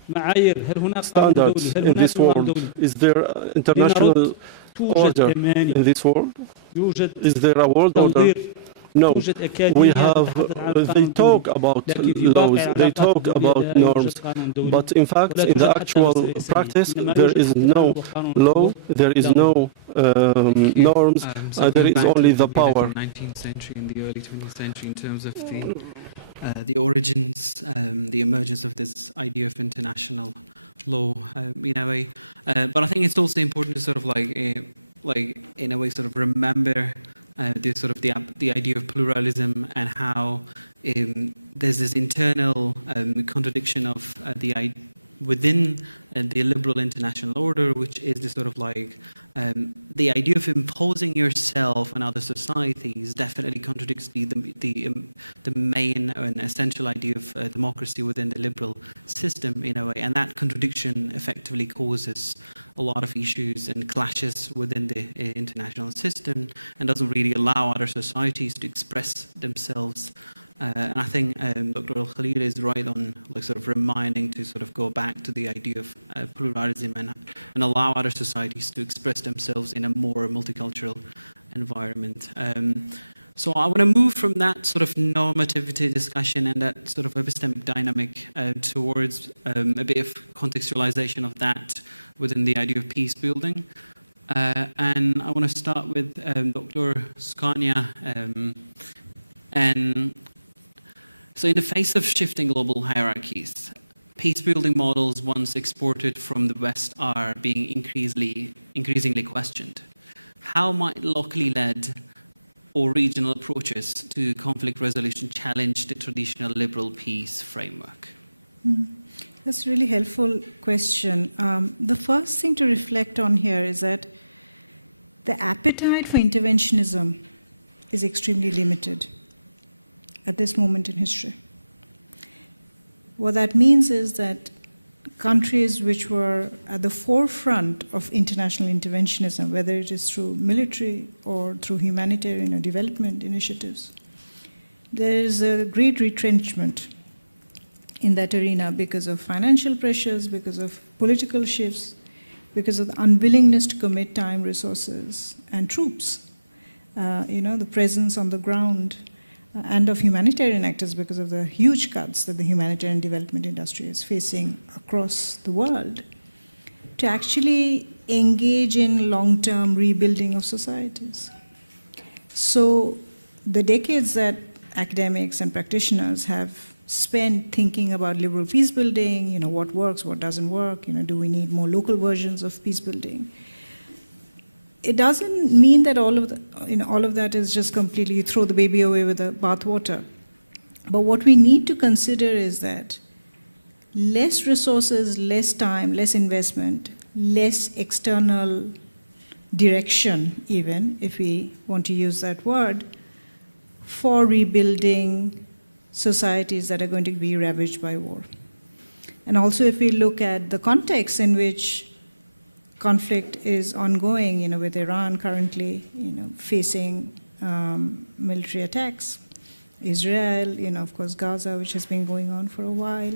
معايير؟ هل هناك قانون دولي؟ هل هناك نظام دولي؟ لنرد توجد أماني، يوجد تنظير، توجد أكاديمية تتحدث عن القانون الدولي، لكن في واقع العلاقات الدولية لا يوجد قانون دولي ولا توجد حتى فلسفة إنسانية. إنما يوجد حتى الآن هو قانون القوة لا غيره. Thank you. So going back to probably like the 19th century and the early 20th century in terms of the origins, the emergence of this idea of international law, in a way. But I think it's also important to sort of like in a way sort of remember the idea of pluralism and how there's this internal contradiction of within the liberal international order, which is the sort of like the idea of imposing yourself on other societies definitely contradicts the main and essential idea of democracy within the liberal system in a way, and that contradiction effectively causes a lot of issues and clashes within the international system and doesn't really allow other societies to express themselves. And I think Dr. Khalil is right on like sort of reminding to sort of go back to the idea of pluralism and allow other societies to express themselves in a more multicultural environment. So I want to move from that sort of normativity discussion and that sort of epistemic dynamic towards a bit of contextualization of that within the idea of peace building. And I want to start with Dr. Sukanya. And so in the face of shifting global hierarchies, peace-building models once exported from the West are being increasingly questioned. How might locally led or regional approaches to conflict resolution challenge the traditional liberal peace framework? That's a really helpful question. The first thing to reflect on here is that the appetite for interventionism is extremely limited at this moment in history. What that means is that countries which were at the forefront of international interventionism, whether it is through military or through humanitarian or development initiatives, there is a great retrenchment in that arena because of financial pressures, because of political shifts, because of the unwillingness to commit time, resources, and troops. The presence on the ground and of humanitarian actors because of the huge cuts that the humanitarian development industry is facing across the world, to actually engage in long-term rebuilding of societies. So the decades that academics and practitioners have spent thinking about liberal peace building, what works, what doesn't work, do we need more local versions of peace building? It doesn't mean that all of that is just completely, you throw the baby away with the bathwater. But what we need to consider is that less resources, less time, less investment, less external direction, even if we want to use that word, for rebuilding societies that are going to be ravaged by war. And also if we look at the context in which conflict is ongoing, with Iran currently, facing military attacks, Israel, of course, Gaza, which has been going on for a while,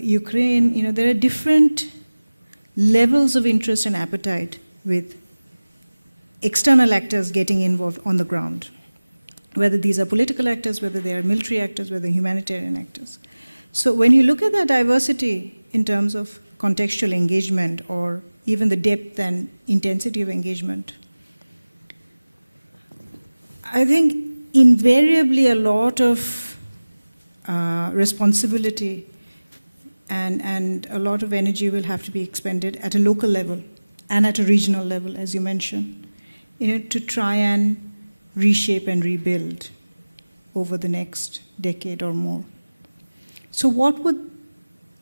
Ukraine, there are different levels of interest and appetite with external actors getting involved on the ground, whether these are political actors, whether they are military actors, whether humanitarian actors. So when you look at that diversity in terms of contextual engagement or even the depth and intensity of engagement, I think invariably a lot of responsibility and a lot of energy will have to be expended at a local level and at a regional level, as you mentioned, to try and reshape and rebuild over the next decade or more. So what would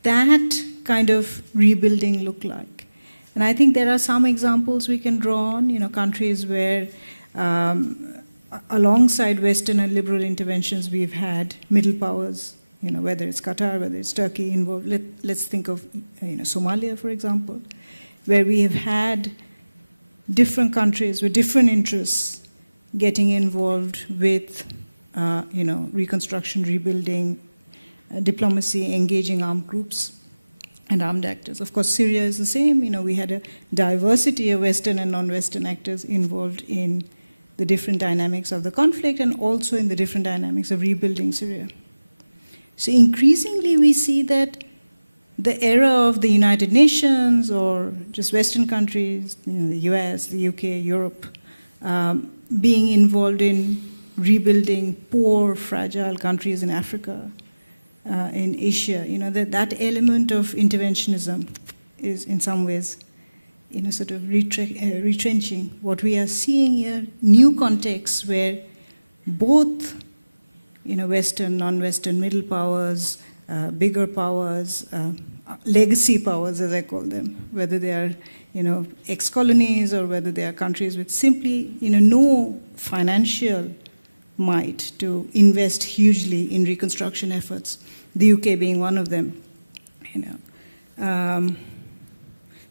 that kind of rebuilding look like? And I think there are some examples we can draw on, countries where alongside Western and liberal interventions, we've had middle powers, whether it's Qatar, whether it's Turkey involved. Let's think of Somalia, for example, where we have had different countries with different interests getting involved with reconstruction, rebuilding, diplomacy, engaging armed groups and armed actors. Of course, Syria is the same. We had a diversity of Western and non-Western actors involved in the different dynamics of the conflict and also in the different dynamics of rebuilding Syria. So increasingly we see that the era of the United Nations or just Western countries, the US, the UK, Europe, being involved in rebuilding poor, fragile countries in Africa, in Asia, that element of interventionism is in some ways sort of retrenching. What we are seeing here, new contexts where both Western, non-Western, middle powers, bigger powers, legacy powers, as I call them, whether they are ex-colonies or whether they are countries with simply no financial might to invest hugely in reconstruction efforts, the UK being one of them.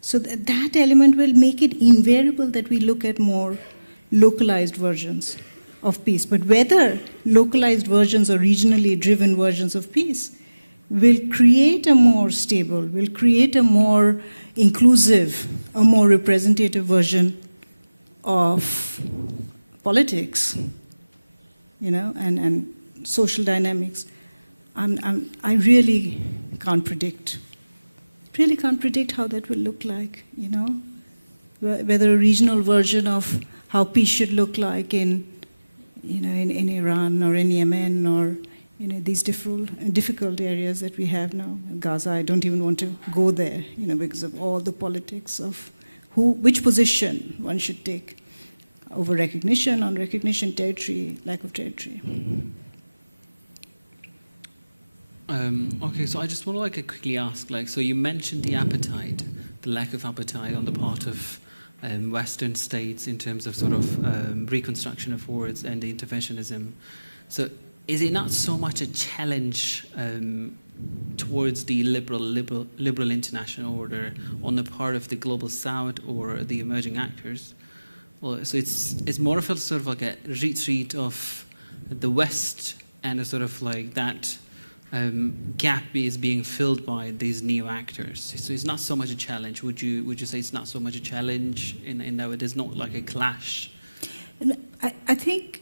So that element will make it invariable that we look at more localized versions of peace. But whether localized versions or regionally driven versions of peace will create a more stable, will create a more inclusive, a more representative version of politics, and social dynamics, I really can't predict. Really can't predict how that will look like, whether a regional version of how peace should look like in Iran or in Yemen or these difficult areas that we have now. Gaza, I don't even want to go there, because of all the politics of which position one should take over recognition, non-recognition, territory, lack of territory. Okay, so I just want to quickly ask, so you mentioned the appetite, the lack of appetite on the part of Western states in terms of sort of reconstruction efforts and the interventionism. So is it not so much a challenge towards the liberal international order on the part of the global South or the emerging actors? Well, so it's more of a sort of a retreat of the West and a sort of that gap is being filled by these new actors. So it's not so much a challenge. Would you say it's not so much a challenge in that there's not a clash? I think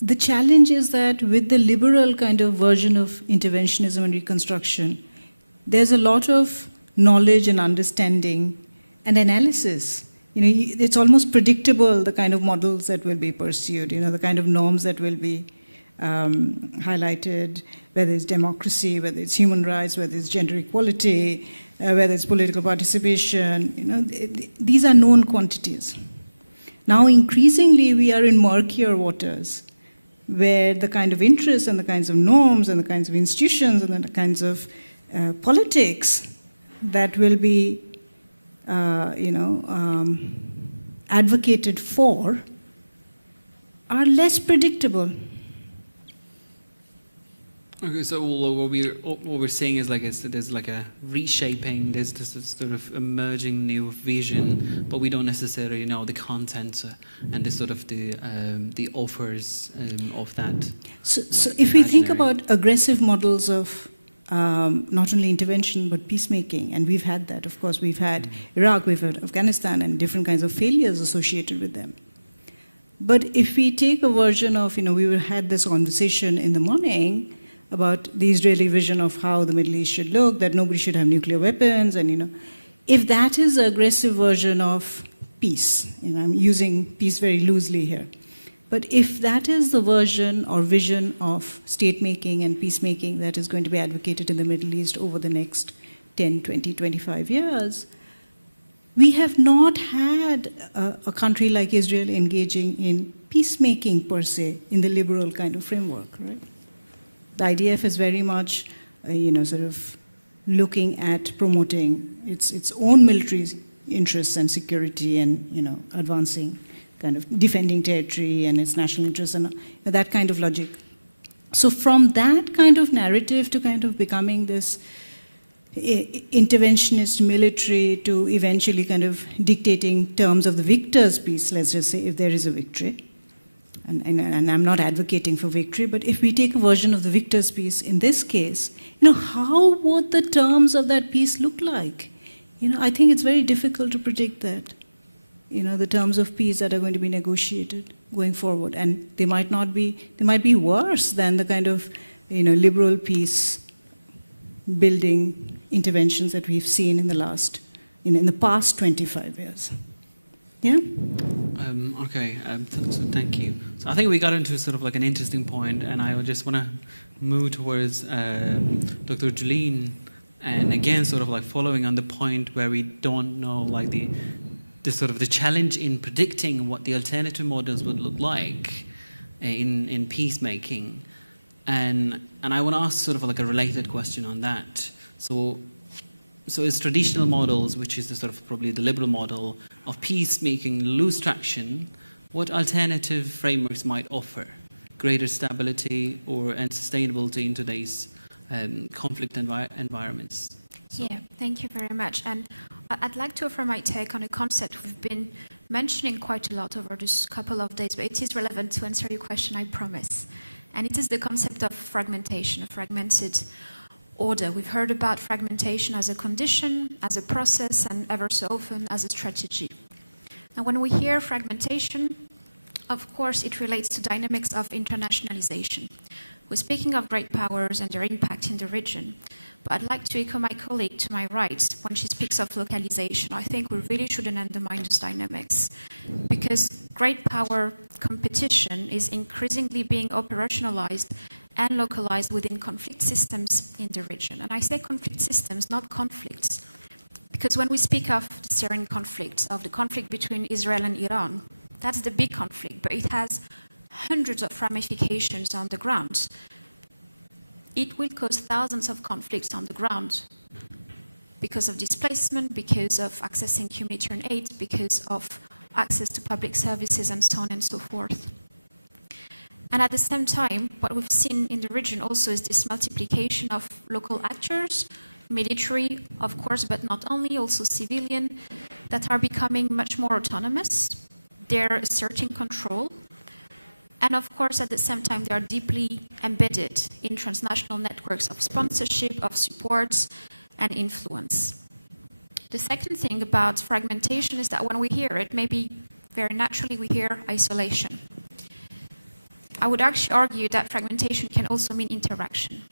the challenge is that with the liberal kind of version of interventionism and reconstruction, there's a lot of knowledge and understanding and analysis. It's almost predictable the kind of models that will be pursued, the kind of norms that will be highlighted, whether it's democracy, whether it's human rights, whether it's gender equality, whether it's political participation. These are known quantities. Now, increasingly, we are in murkier waters, where the kind of interests and the kinds of norms and the kinds of institutions and the kinds of politics that will be, advocated for are less predictable. Okay, so what we're saying is there's a reshaping, there's this sort of emerging new vision, but we don't necessarily know the content and the sort of the offers of that. So if we think about aggressive models of not only intervention but peacemaking, and we've had that, of course, we've had Iraq, we've had Afghanistan, and different kinds of failures associated with them. But if we take a version of, we had this conversation in the morning about the Israeli vision of how the Middle East should look, that nobody should have nuclear weapons, and if that is the aggressive version of peace, I'm using peace very loosely here, but if that is the version or vision of state-making and peacemaking that is going to be advocated in the Middle East over the next 10, 20, 25 years, we have not had a country like Israel engaging in peacemaking per se in the liberal kind of framework, right? The IDF is very much, sort of looking at promoting its own military interests and security and, advancing, kind of defending territory and its national interests and that kind of logic. So from that kind of narrative to kind of becoming this interventionist military to eventually kind of dictating terms of the victor's peace, let's just say, if there is a victory. And I'm not advocating for victory, but if we take a version of the victor's peace in this case, how would the terms of that peace look like? I think it's very difficult to predict that. The terms of peace that are going to be negotiated going forward. And they might be worse than the kind of, liberal peace building interventions that we've seen in the past 25 years. Yeah? Okay, so thank you. So I think we got into sort of like an interesting point, and I just want to move towards Dr. Julene, and again, sort of like following on the point where we don't know like the sort of the challenge in predicting what the alternative models would look like in peacemaking. And I want to ask sort of like a related question on that. So is traditional models, which is the sort of probably the liberal model of peacemaking, lose traction, what alternative frameworks might offer greater stability and sustainability in today's conflict environments? Yeah, thank you very much. And I'd like to offer my take on a concept we've been mentioning quite a lot over this couple of days, but it is relevant to answer your question, I promise. And it is the concept of fragmentation, a fragmented order. We've heard about fragmentation as a condition, as a process, and ever so often as a strategy. And when we hear fragmentation, of course, it relates to dynamics of internationalization. We're speaking of great powers and their impact in the region. But I'd like to echo my colleague to my right when she speaks of localization. I think we really shouldn't undermine those dynamics, because great power competition is increasingly being operationalized and localized within conflict systems in the region. And I say conflict systems, not conflicts, because when we speak of the Syrian conflict, of the conflict between Israel and Iran, that's the big conflict, but it has hundreds of ramifications on the ground. It will cause thousands of conflicts on the ground because of displacement, because of accessing humanitarian aid, because of access to public services, and so on and so forth. And at the same time, what we've seen in the region also is this multiplication of local actors, military, of course, but not only, also civilian, that are becoming much more autonomous. They're asserting control. And of course, at the same time, they are deeply embedded in transnational networks of sponsorship, of support, and influence. The second thing about fragmentation is that when we hear it, maybe very naturally we hear isolation. I would actually argue that fragmentation can also mean interaction.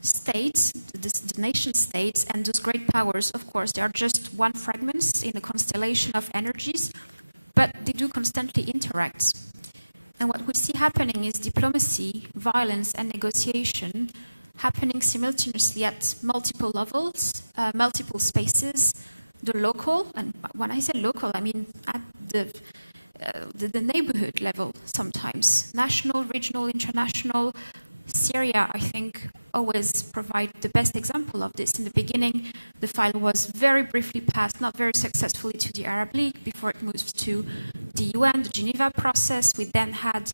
States, the nation states, and those great powers, of course, they are just one fragments in a constellation of energies, but they do constantly interact. And what we see happening is diplomacy, violence, and negotiation happening simultaneously at multiple levels, multiple spaces, the local, and when I say local, I mean at the neighborhood level sometimes, national, regional, international. Syria, I think, always provide the best example of this. In the beginning, the file was very briefly passed, not very successfully, to the Arab League before it moved to the UN, the Geneva process. We then had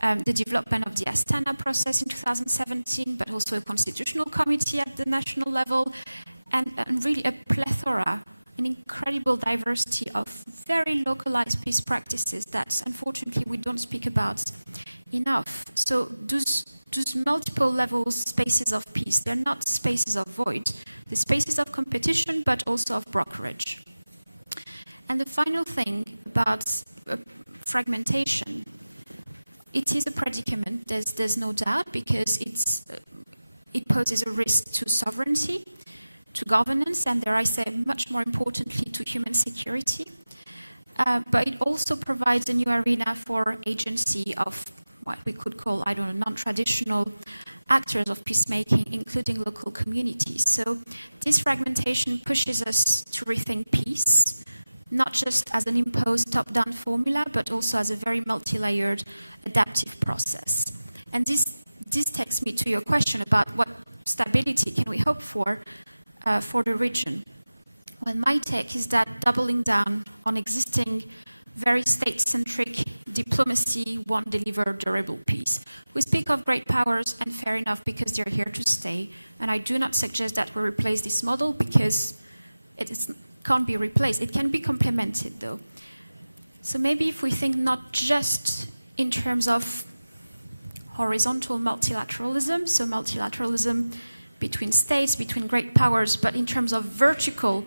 the development of the Astana process in 2017, but also a constitutional committee at the national level, and really a plethora, an incredible diversity of very localized peace practices that, unfortunately, we don't speak about enough. So those multiple levels, spaces of peace, they're not spaces of void. They're spaces of competition, but also of brokerage. And the final thing about fragmentation, it is a predicament, there's no doubt, because it poses a risk to sovereignty, to governance, and dare I say, much more importantly, to human security. But it also provides a new arena for agency of what we could call, I don't know, non-traditional actors of peacemaking, including local communities. So this fragmentation pushes us to rethink peace, not just as an imposed top-down formula, but also as a very multi-layered adaptive process. And this takes me to your question about what stability can we hope for the region. Well, my take is that doubling down on existing very state-centric diplomacy won't deliver durable peace. We speak of great powers, and fair enough, because they're here to stay. And I do not suggest that we replace this model, because it can't be replaced. It can be complemented, though. So maybe if we think not just in terms of horizontal multilateralism, so multilateralism between states, between great powers, but in terms of vertical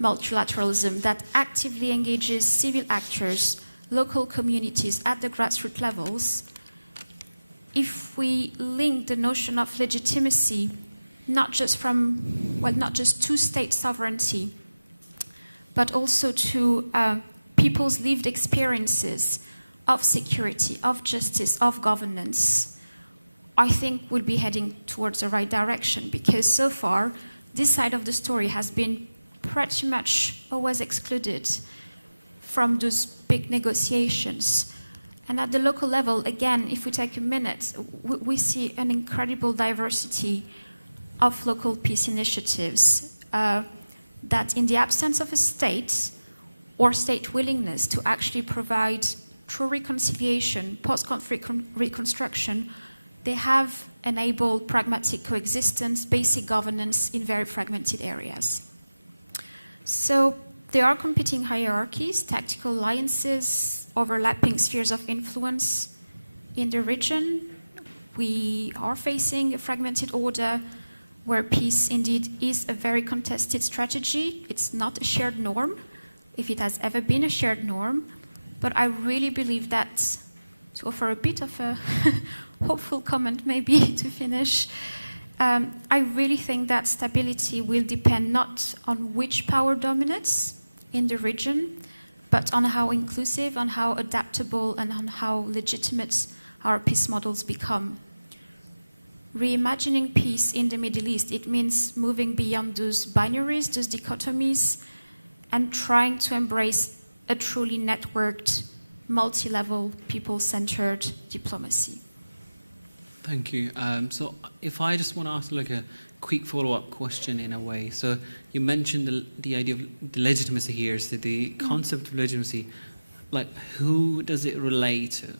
multilateralism that actively engages civil actors, local communities at the grassroots levels, if we link the notion of legitimacy not just to state sovereignty, but also to people's lived experiences of security, of justice, of governance, I think we'll be heading towards the right direction, because so far this side of the story has been pretty much always excluded from those big negotiations. And at the local level, again, if we take a minute, we see an incredible diversity of local peace initiatives that, in the absence of a state or state willingness to actually provide true reconciliation, post-conflict reconstruction, they have enabled pragmatic coexistence, basic governance in very fragmented areas. So there are competing hierarchies, tactical alliances, overlapping spheres of influence in the region. We are facing a fragmented order where peace indeed is a very contested strategy. It's not a shared norm, if it has ever been a shared norm. But I really believe that, to offer a bit of a hopeful comment maybe to finish, I really think that stability will depend not on which power dominates in the region, but on how inclusive, on how adaptable, and on how legitimate our peace models become. Reimagining peace in the Middle East, it means moving beyond those binaries, those dichotomies, and trying to embrace a truly networked, multi-level, people-centered diplomacy. Thank you. So if I just want to ask like a quick follow-up question in a way. So you mentioned the idea of the legitimacy here, so the concept of legitimacy, like who does it relate to?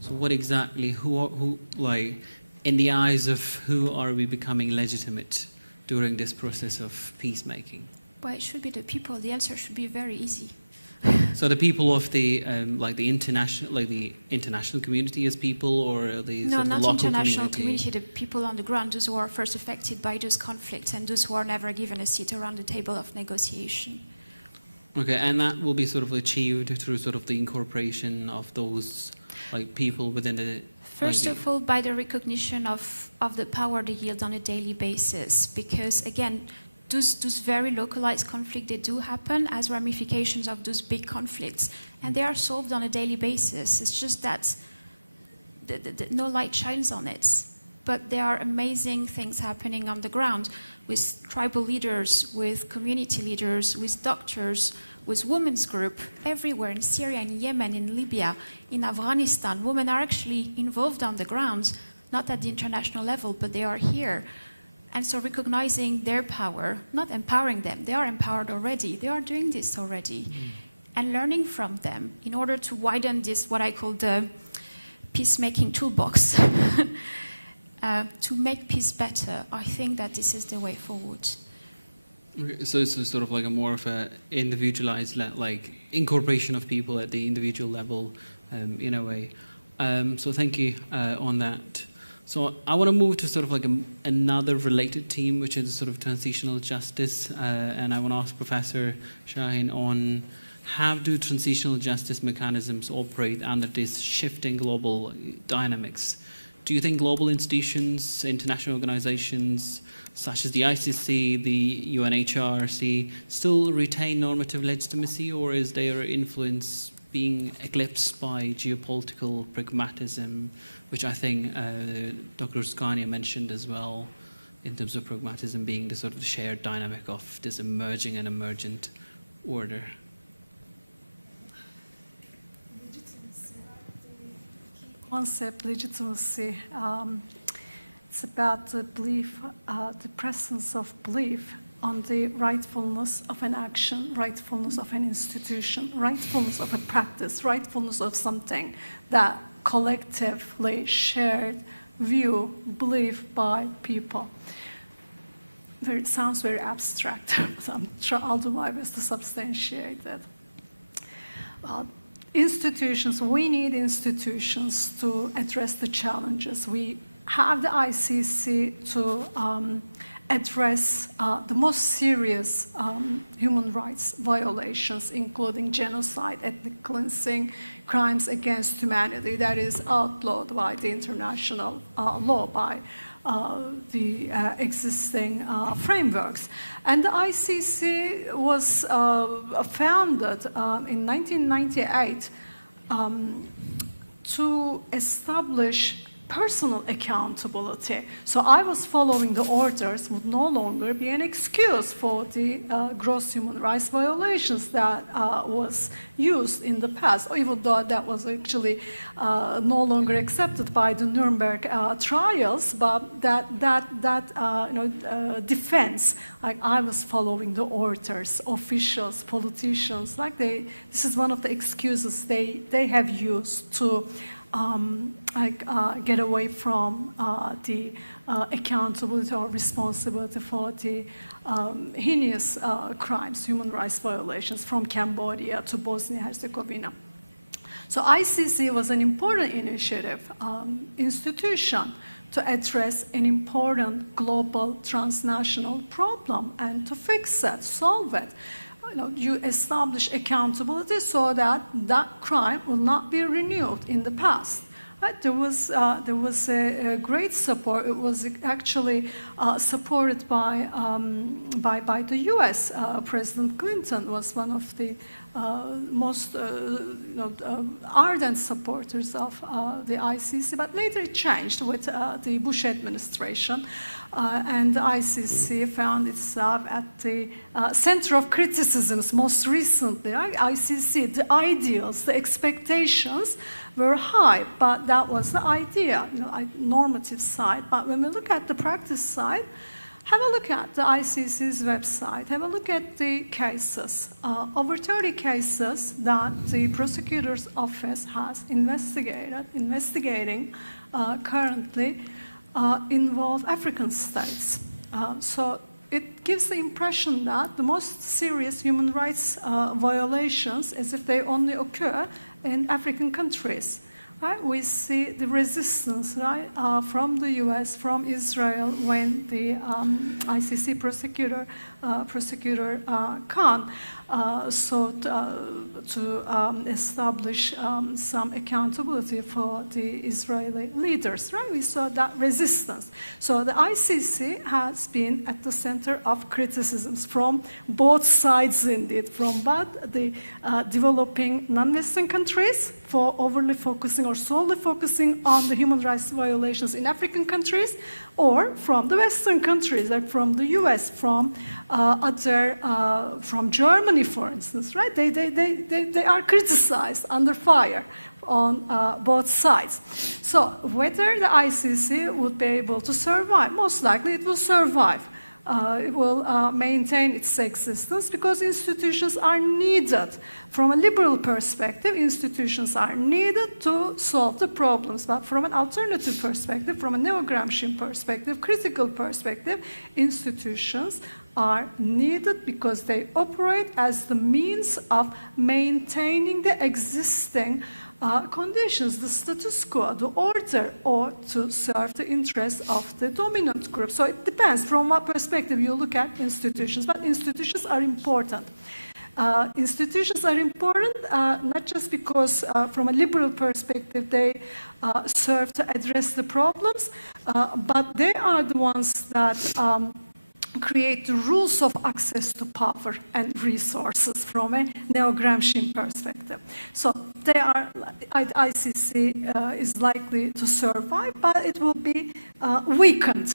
So what exactly, who like, in the eyes of who are we becoming legitimate during this process of peacemaking? Well, it should be the people. The answer should be very easy. So the people of the the international community as people, or the no, sort of not local international community. The people on the ground, those who are first affected by those conflicts, and those who are never given a seat around the table of negotiation. Okay, and that will be sort of achieved through sort of the incorporation of those like people within the. First of all, by the recognition of the power they yield on a daily basis, because again, those very localized conflicts, they do happen as ramifications of those big conflicts, and they are solved on a daily basis. It's just that no light shines on it. But there are amazing things happening on the ground with tribal leaders, with community leaders, with doctors, with women's group everywhere in Syria, in Yemen, in Libya, in Afghanistan. Women are actually involved on the ground, not at the international level, but they are here. And so recognizing their power, not empowering them, they are empowered already, they are doing this already, and learning from them in order to widen this, what I call the peacemaking toolbox, to make peace better. I think that this is the way forward. Okay, so it's sort of like a more of a individualized, like incorporation of people at the individual level, in a way. So thank you on that. So I want to move to sort of like another related theme, which is sort of transitional justice, and I want to ask Professor Şahin on how do transitional justice mechanisms operate under this shifting global dynamics? Do you think global institutions, international organizations such as the ICC, the UNHRC, still retain normative legitimacy, or is their influence being eclipsed by geopolitical pragmatism, which I think Dr. Sukanya mentioned as well, in terms of pragmatism being the sort of shared dynamic of this emerging and emergent order. Legitimacy, the key concept, legitimacy, it's about the belief, the presence of belief on the rightfulness of an action, rightfulness of an institution, rightfulness of a practice, rightfulness of something that collectively shared view, belief by people. It sounds very abstract, but I'll do my best to substantiate that. Institutions, we need institutions to address the challenges. We have the ICC to address the most serious human rights violations, including genocide, ethnic cleansing, crimes against humanity that is outlawed by the international law, by the existing frameworks. And the ICC was founded in 1998 to establish personal accountability. So I was following the orders would no longer be an excuse for the gross human rights violations that was used in the past, even though that was actually no longer accepted by the Nuremberg trials, but defense, like I was following the orders, officials, politicians, like this is one of the excuses they have used to get away from the accountability or responsibility for the heinous crimes, human rights violations from Cambodia to Bosnia-Herzegovina. So ICC was an important initiative, institution to address an important global transnational problem and to fix it, solve it. You establish accountability so that that crime will not be renewed in the past. Right? There was a great support. It was actually supported by the U.S. President Clinton was one of the most ardent supporters of the ICC, but later it changed with the Bush administration, and the ICC found itself at the center of criticisms most recently. Right? ICC, the ideals, the expectations were high, but that was the idea, normative side. But when we look at the practice side, have a look at the ICC's website. Have a look at the cases. Over 30 cases that the prosecutor's office has investigating currently involve African states. So it gives the impression that the most serious human rights violations, as if they only occur in African countries. Right? We see the resistance, right, from the U.S., from Israel, when the ICC prosecutor Khan sought to establish some accountability for the Israeli leaders. Right? We saw that resistance. So the ICC has been at the center of criticisms from both sides, indeed, from both the developing non-Western countries for overly focusing or solely focusing on the human rights violations in African countries, or from the Western countries, like from the U.S., from from Germany, for instance, right? They are criticized under fire on both sides. So whether the ICC would be able to survive, most likely it will survive. It will maintain its existence because institutions are needed. From a liberal perspective, institutions are needed to solve the problems. But from an alternative perspective, from a neo-Gramscian perspective, critical perspective, institutions are needed because they operate as the means of maintaining the existing conditions, the status quo, the order, or to serve the interests of the dominant group. So it depends from what perspective you look at institutions, but institutions are important. Institutions are important not just because from a liberal perspective they serve to address the problems, but they are the ones that create the rules of access to power and resources from a neo-Gramscian perspective. So they are, ICC is likely to survive, but it will be weakened,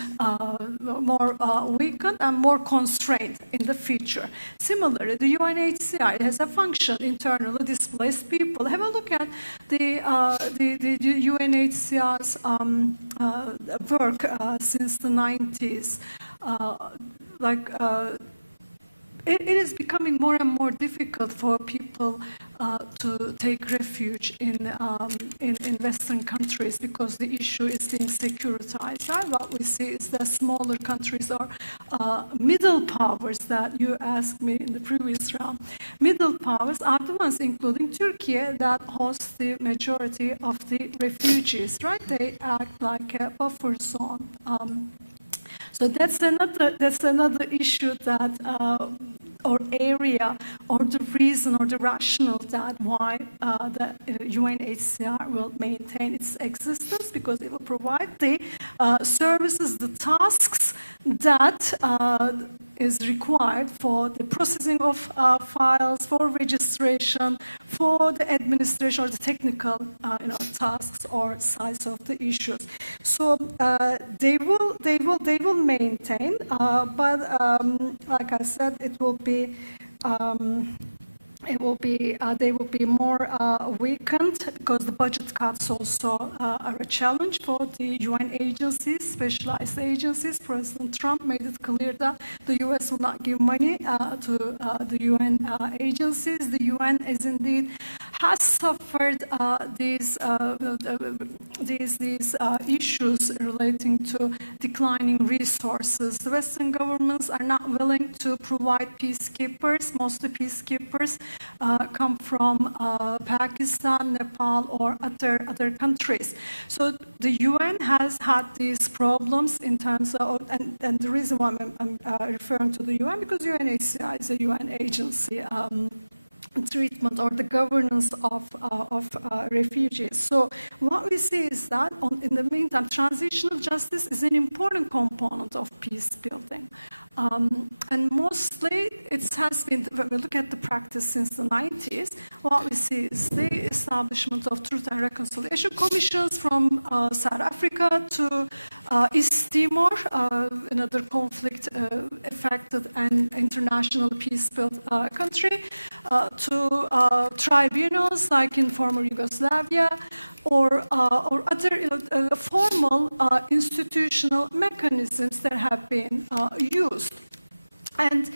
more weakened and more constrained in the future. Similarly, the UNHCR has a function, internally displaced people. Have a look at the UNHCR's work since the 90s. It is becoming more and more difficult for people to take refuge in Western countries because the issue is being securitized. Right? What we see is that smaller countries or middle powers that you asked me in the previous round. Middle powers are the ones, including Turkey, that host the majority of the refugees. Right? They act like a buffer zone. So that's another issue that, or area, or the reason or the rationale that why the UNHCR will maintain its existence, because it will provide the services, the tasks that is required for the processing of files, for registration, for the administration or the technical tasks or sides of the issues. So they will maintain, but like I said, it will be they will be more weakened because the budget cuts also are a challenge for the UN agencies, specialized agencies. President Trump made it clear that the US will not give money to the UN agencies. The UN is indeed has suffered these issues relating to declining resources. The Western governments are not willing to provide peacekeepers. Most of the peacekeepers come from Pakistan, Nepal, or other countries. So the UN has had these problems in terms of, and the reason why I'm referring to the UN, because UNHCR is a UN agency. Treatment or the governance of refugees. So what we see is that in the meantime, transitional justice is an important component of peace building. And mostly it has been, when we look at the practice since the 90s, what we see is the establishment of truth and reconciliation commissions from South Africa to East Timor, another conflict-affected and international peace-built country, to tribunals like in former Yugoslavia, or other formal institutional mechanisms that have been used. And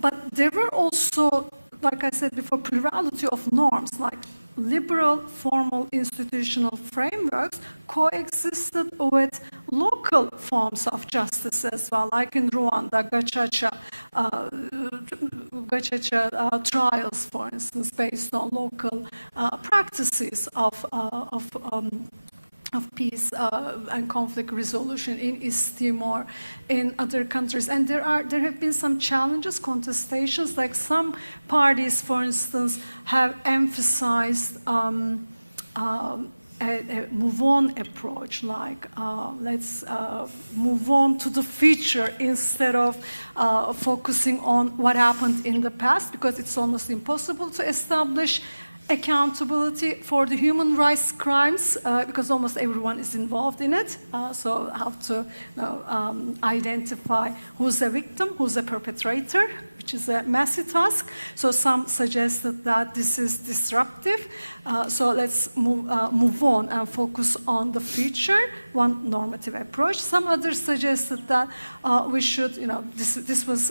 but there were also, like I said before, plurality of norms, like liberal formal institutional frameworks coexisted with local forms of justice as well, like in Rwanda, gacaca trials, for instance, based on local practices of peace and conflict resolution in East Timor, in other countries. And there have been some challenges, contestations, like some parties, for instance, have emphasized a move-on approach, like let's move on to the future instead of focusing on what happened in the past, because it's almost impossible to establish accountability for the human rights crimes because almost everyone is involved in it. So how to identify who's a victim, who's a perpetrator, which is a messy task. So some suggested that this is disruptive. So let's move on and focus on the future, one normative approach. Some others suggested that we should, this was,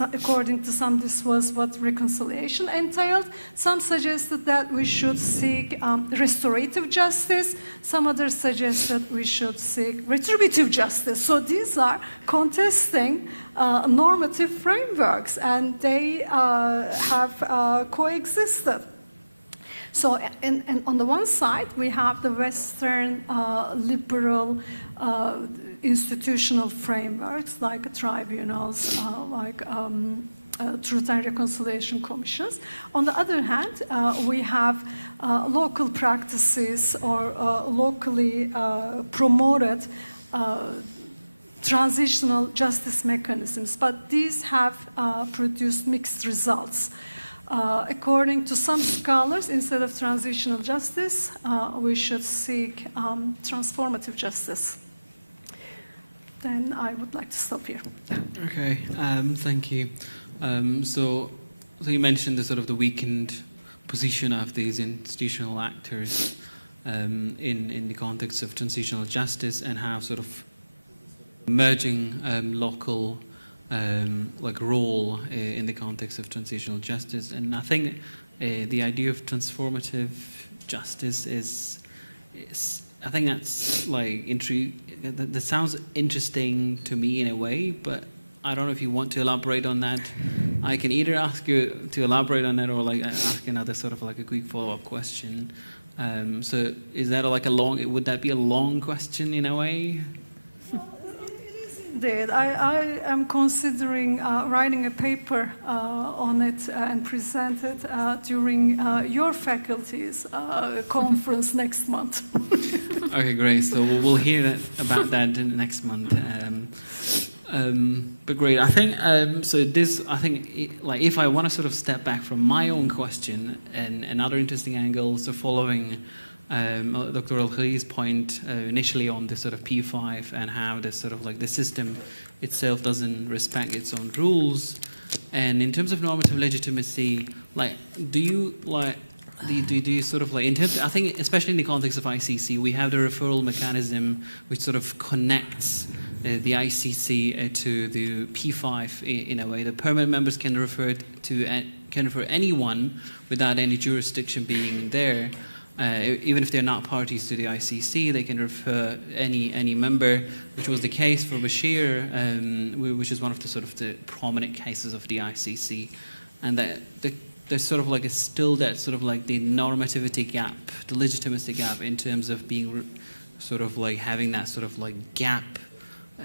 according to some, this was what reconciliation entailed. Some suggested that we should seek restorative justice. Some others suggested we should seek retributive justice. So these are contesting normative frameworks, and they have coexisted. So and on the one side, we have the Western liberal institutional frameworks, like tribunals, like Truth and Reconciliation Commissions. On the other hand, we have local practices or locally promoted transitional justice mechanisms, but these have produced mixed results. According to some scholars, instead of transitional justice, we should seek transformative justice. Then I would like to stop here. Okay, thank you. So you mentioned the sort of the weakened position of these institutional actors in the context of transitional justice, and how sort of emerging local like role in the context of transitional justice. And I think the idea of transformative justice is I think that's like that sounds interesting to me in a way, but I don't know if you want to elaborate on that. I can either ask you to elaborate on that, or like ask another sort of like a quick follow-up question. So is that like would that be a long question in a way? I am considering writing a paper on it and present it during your faculty's conference next month. Okay, great. So we'll hear about that next month. But great. I think so. Like if I want to sort of step back from my own question, and another interesting angle, so following Dr. Al-Khalil's point initially on this sort of P5 and how this sort of like the system itself doesn't respect its own rules, and in terms of normative legitimacy, like do you sort of like in terms? I think especially in the context of ICC, we have the referral mechanism which sort of connects the ICC to the P5 in a way. The permanent members can refer anyone without any jurisdiction being there. Even if they're not parties to the ICC, they can refer any member, which was the case for Bashir, which is one of the sort of the prominent cases of the ICC, and that there's sort of like still that sort of like the normativity gap, the legitimacy gap in terms of being sort of like having that sort of like gap,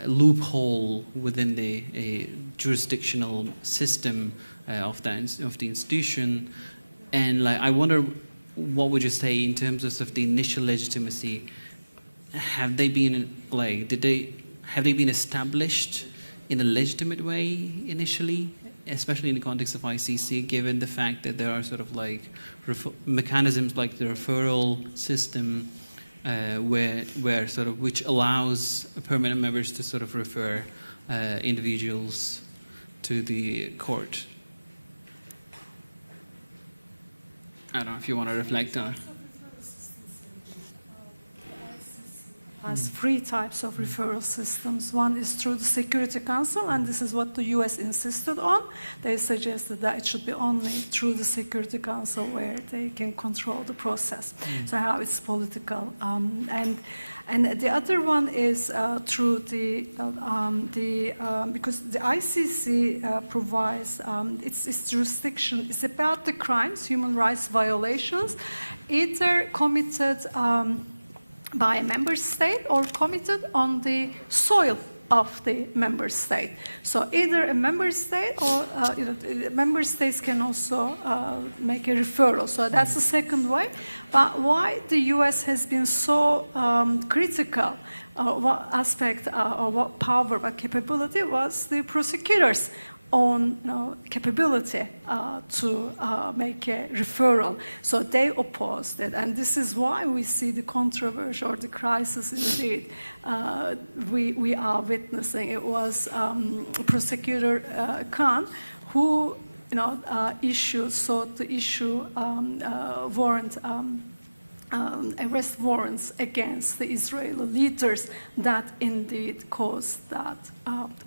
loophole within the jurisdictional system of the institution, and like I wonder. What would you say in terms of the initial legitimacy? Have they been established in a legitimate way initially, especially in the context of ICC, given the fact that there are sort of like mechanisms like the referral system, where sort of which allows permanent members to sort of refer individuals to the court? I don't know if you want to reflect on it. Has three types of referral systems. One is through the Security Council, and this is what the US insisted on. They suggested that it should be only through the Security Council where they can control the process. So how it's political. And the other one is through because the ICC provides its jurisdiction is about the crimes, human rights violations, either committed by a member state or committed on the soil of the member state. So either a member state or member states can also make a referral. So that's the second way. But why the US has been so critical, what aspect or what power, what capability was the prosecutors' own capability to make a referral. So they opposed it. And this is why we see the controversy or the crisis indeed we are witnessing. It was Prosecutor Khan who sought to issue warrant arrest warrants against the Israeli leaders that indeed caused that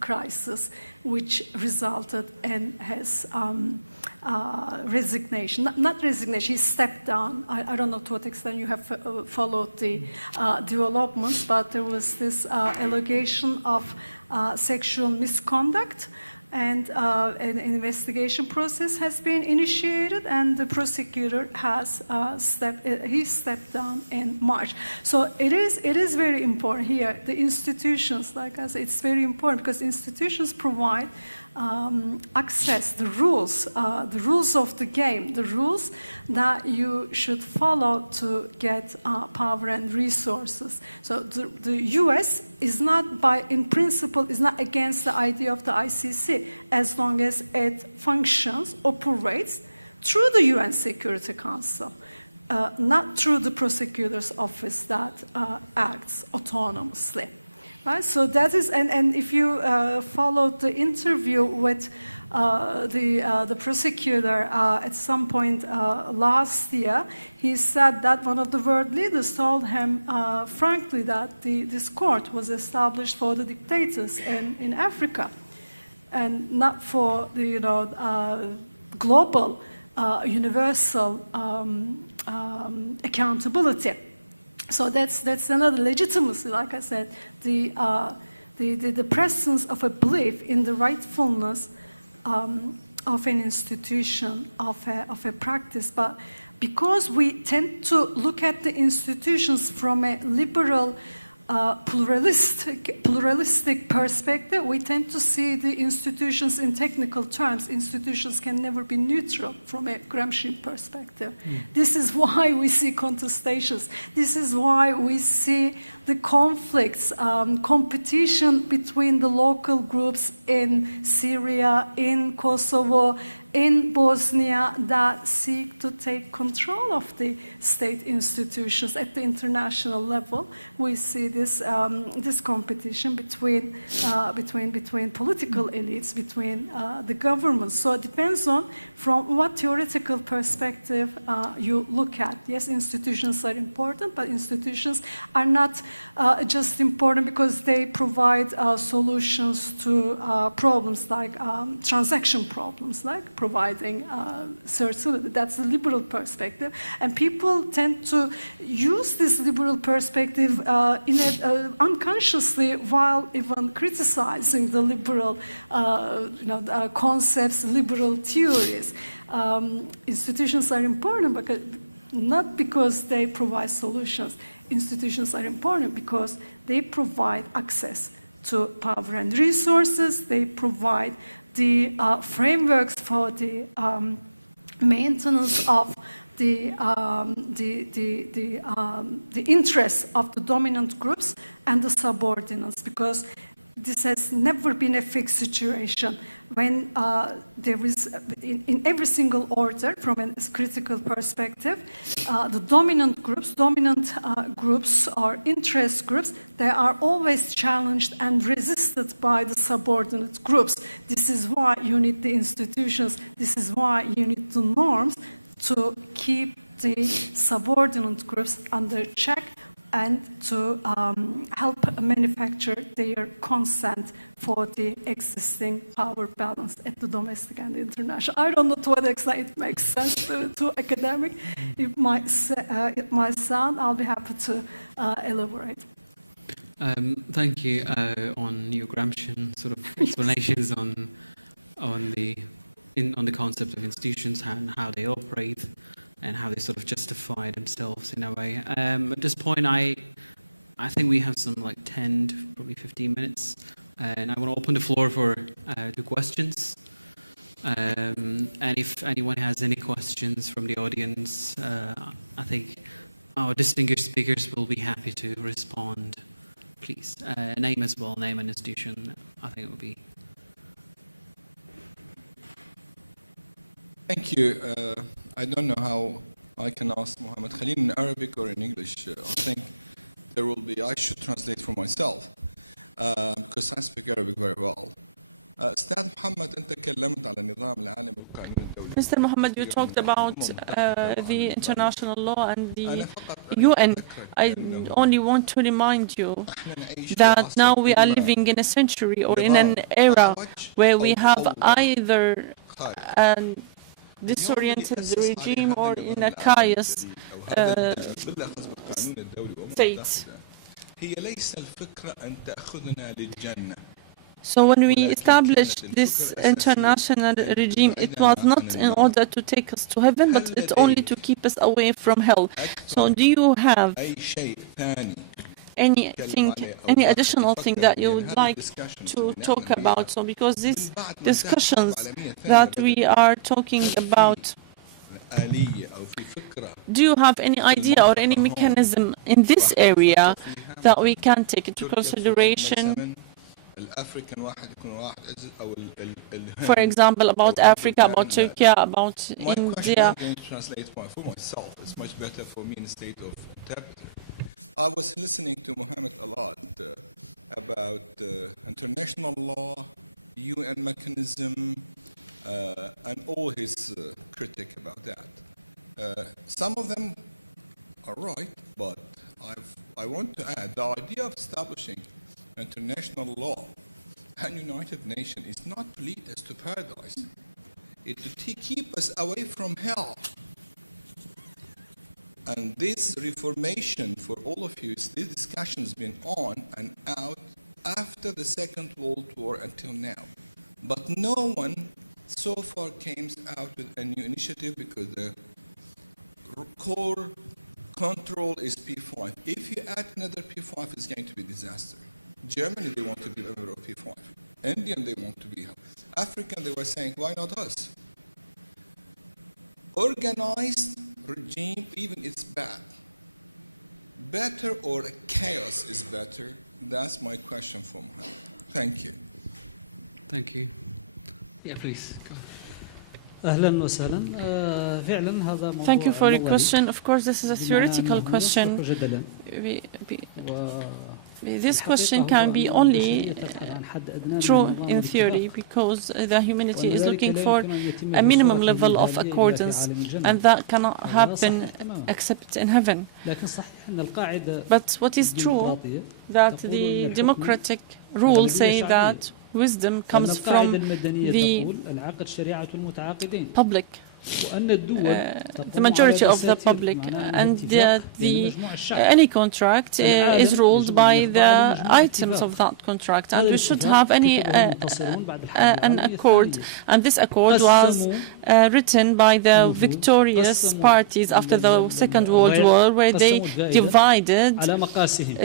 crisis, which resulted in his resignation. Not resignation, he stepped down. I don't know to what extent you have followed the developments, but there was this allegation of sexual misconduct, and an investigation process has been initiated, and the prosecutor has stepped down in March. So it is very important here. The institutions, like I said, it's very important because institutions provide access the rules of the game, the rules that you should follow to get power and resources. So the US is not, in principle, is not against the idea of the ICC as long as it functions, operates through the UN Security Council, not through the prosecutor's office that acts autonomously. Right? So that is, and if you followed the interview with the prosecutor at some point last year, he said that one of the world leaders told him, frankly, that this court was established for the dictators in Africa, and not for the global, universal accountability. So that's another legitimacy, like I said, the presence of a belief in the rightfulness of an institution, of a practice. But because we tend to look at the institutions from a liberal, pluralistic perspective, we tend to see the institutions in technical terms. Institutions can never be neutral from a Gramscian perspective. This is why we see contestations. This is why we see the conflicts, competition between the local groups in Syria, in Kosovo, in Bosnia, that seek to take control of the state institutions at the international level. We see this competition between political elites, between the governments. So it depends on from what theoretical perspective you look at. Yes, institutions are important, but institutions are not just important because they provide solutions to problems like transaction problems, like providing certainty. That's the liberal perspective. And people tend to use this liberal perspective unconsciously while even criticizing the liberal concepts, liberal theories. Institutions are important because, not because they provide solutions. Institutions are important because they provide access to power and resources. They provide the frameworks for the maintenance of the interests of the dominant groups and the subordinates, because this has never been a fixed situation. When there is, in every single order, from a critical perspective, the dominant groups or interest groups, they are always challenged and resisted by the subordinate groups. This is why you need the institutions. This is why you need the norms to keep the subordinate groups under check and to help manufacture their consent for the existing power balance at the domestic and the international. I don't know to what extent it makes sense to academic. It might sound, I'll be happy to elaborate. Thank you on your Gramscian sort of explanations on the concept of institutions and how they operate, and how they sort of justify themselves in a way. At this point, I think we have some like 10 to probably 15 minutes, and I want to open the floor for two questions. And if anyone has any questions from the audience, I think our distinguished speakers will be happy to respond. Please, name as well, name and institution. I think it would be. Thank you. I don't know how I can ask Mohammed Khalil in Arabic or in English. I think there will be, I should translate for myself because I speak Arabic very well. أستاذ محمد، أنت تكلمت على النظام العالمي والقانون الدولي كثيرا وعلى الأمم المتحدة وعلى النظام الدولي. أنا فقط أريد أذكرك بأنه احنا نعيش في عصر إما نظام أعوج أو فوضى خارقة. اليوم اللي أسس عليه هذا النظام العالمي الجديد أو هذا بالأخص بالقانون الدولي والأمم المتحدة، هي ليس الفكرة أن تأخذنا للجنة، ولكن كانت الفكرة الأساسية أن تبعدنا عن النار. هل لديك أكثر أي شيء ثاني تتكلم عليه أو واحد يفكر به؟ لأن هذه الديسكشنز اللي نحن بيها من بعد ما انتهت حرب عالمية ثانية بدأت به. هل في آلية أو في فكرة في المنطقة هون واحد يفكر فيها؟ مثلا تركيا تصير عضو مجلس الأمن، الأفريكان واحد يكون واحد أو الهند أو هالبلدان؟ لا. My question, I'm going to translate for myself. It's much better for me in the state of interpreter. I was listening to Mohammed a lot about international law, UN mechanism, and all his critique about that. Some of them are right, but I want to add the idea of establishing international law and United Nations is not to lead us to paradise. It's to keep us away from hell. And this reformation for all of you, this discussion has been on and out after the Second World War until now. But no one so far came out with a new initiative because the core control is P5. If you add another P5, it's going to be disaster. Germany, they want to be a member of P5. Indian, they want to be. African, they were saying, why not us? Organized regime, even it's bad. Better or chaos is better? That's my question for Mohammed. Thank you. Thank you. Yeah, please. Go. أهلا وسهلا. فعلا هذا موضوع نظري بمعنى أنه يصلح جدلا، والحقيقة هو أن البشرية تبحث عن حد أدنى من النظام والاتفاق، وأن ذلك لا يمكن أن يتم في صورته المثالية إلا في عالم الجنة. هذا صحيح تماما، لكن صحيح أن القاعدة الديمقراطية تقول إن الحكم أغلبية شعبية، وأن القاعدة المدنية تقول العقد شريعة المتعاقدين، وأن الدول تقوم على دساتير بمعنى أنها اتفاق بين مجموع الشعب. العالم يجب أن يخضع لمجموع اتفاق. هذا الاتفاق كتبه المنتصرون بعد الحرب العالمية الثانية، قسموا النفوذ، قسموا الريع، قسموا الفائدة على مقاسهم.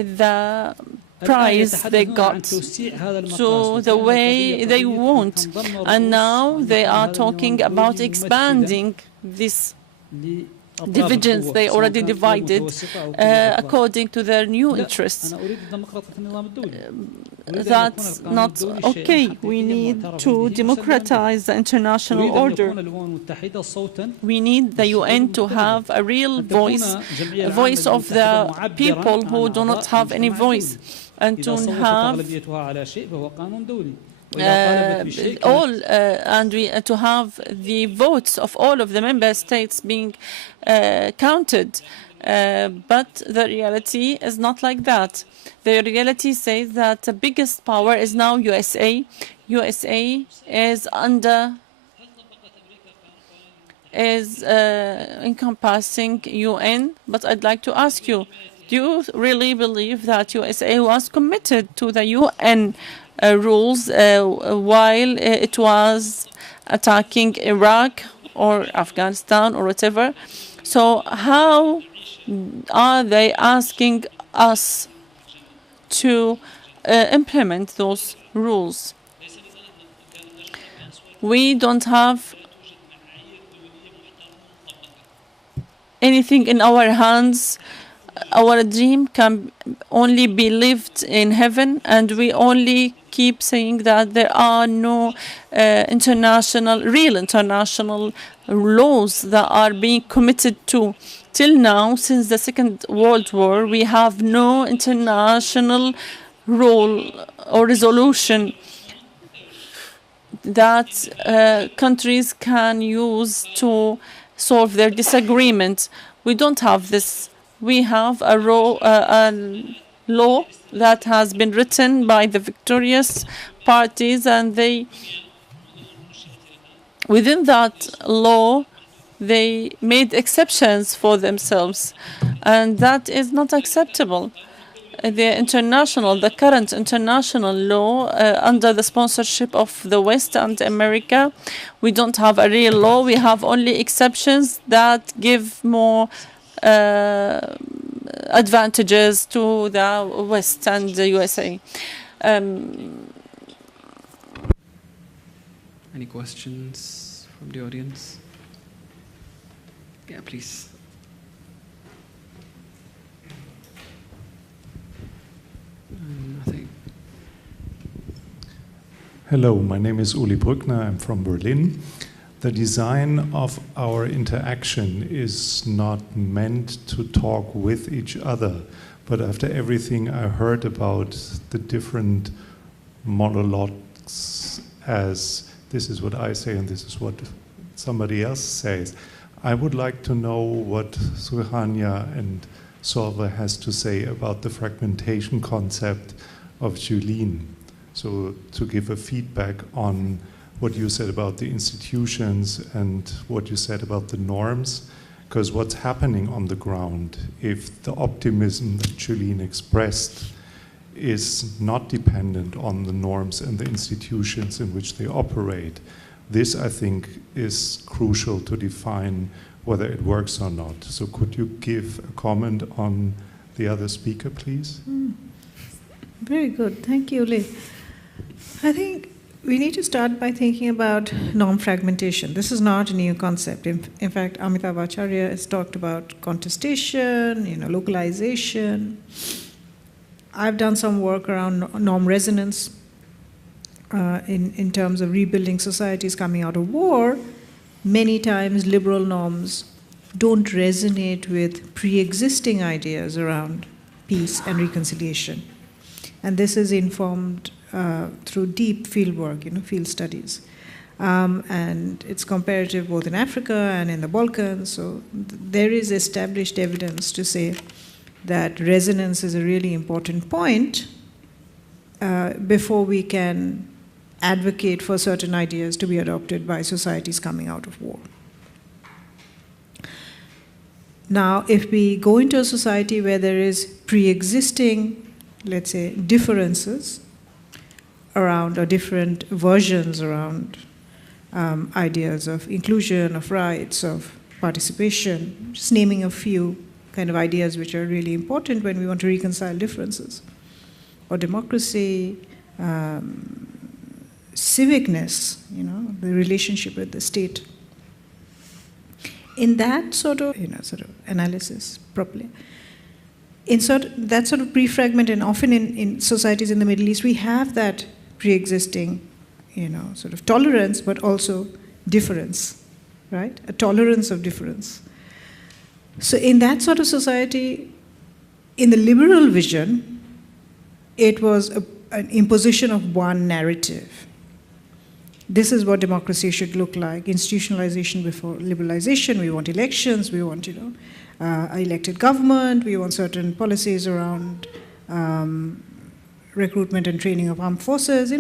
الآن يتحدثون عن توسيع هذا المقاس، وكأن القضية قضية أن تنضم رؤوس وأن يكون هذا النظام الدولي ممثلا لأطراف القوة، سواء كانت قوة متوسطة أو قوة أكبر. لا، أنا أريد ديمقراطية النظام الدولي، أريد أن يكون القانون الدولي شيئا حقيقيا معترفا به مسلما به. أريد أن يكون الأمم المتحدة صوتا للشعوب المختلفة، أن تكون الجمعية العامة للمتحدة معبرا عن أعضاء المجتمع الدولي. إذا صوتت أغلبيتها على شيء فهو قانون دولي، وإذا طالبت بشيء كان لزاما على مجلس الأمن الذي هو القوة التنفيذية لهذه المنظمة أن يؤديه. لكن الواقع غير ذلك. أكبر قوة هي أمريكا. أمريكا هي التي تحتضن الأمم المتحدة. وسائلكم بالله، هل طبقت أمريكا قوانين الأمم المتحدة في حربها في فيتنام، وفي حربها على العراق، أو في حمايتها لإسرائيل، أو في حمايتها لحلفائها؟ And rules while it was attacking Iraq or Afghanistan or whatever. So how are they asking us to implement those rules? We don't have anything in our hands. Our dream can only be lived in heaven, and we only keep saying that there are no real international laws that are being committed to. Till now, since the Second World War, we have no international rule or resolution that countries can use to solve their disagreements. We don't have this. We have a law that has been written by the victorious parties, and within that law, they made exceptions for themselves, and that is not acceptable. The current international law under the sponsorship of the West and America, we don't have a real law. We have only exceptions that give more advantages to the West and the USA. Any questions from the audience? Yeah, please. Nothing. Hello, my name is Uli Brückner. I'm from Berlin. The design of our interaction is not meant to talk with each other, but after everything I heard about the different monologues as this is what I say and this is what somebody else says, I would like to know what Sukanya and Selver has to say about the fragmentation concept of Julien. So to give a feedback on what you said about the institutions and what you said about the norms, because what's happening on the ground, if the optimism that Julien expressed is not dependent on the norms and the institutions in which they operate, this, I think, is crucial to define whether it works or not. So could you give a comment on the other speaker, please? Very good. Thank you, Lee. I think we need to start by thinking about norm fragmentation. This is not a new concept. In fact, Amitav Acharya has talked about contestation, localization. I've done some work around norm resonance in terms of rebuilding societies coming out of war. Many times liberal norms don't resonate with pre-existing ideas around peace and reconciliation. And this is informed through deep field work, field studies. And it's comparative both in Africa and in the Balkans. So there is established evidence to say that resonance is a really important point before we can advocate for certain ideas to be adopted by societies coming out of war. Now, if we go into a society where there is pre-existing, let's say, differences around or different versions around ideas of inclusion, of rights, of participation, just naming a few kind of ideas which are really important when we want to reconcile differences, or democracy, civicness, the relationship with the state. In that sort of analysis properly, that sort of pre-fragment, and often in societies in the Middle East, we have that pre-existing, sort of tolerance, but also difference, right? A tolerance of difference. So in that sort of society, in the liberal vision, it was an imposition of one narrative. This is what democracy should look like, institutionalization before liberalization. We want elections, we want, elected government, we want certain policies around recruitment and training of armed forces.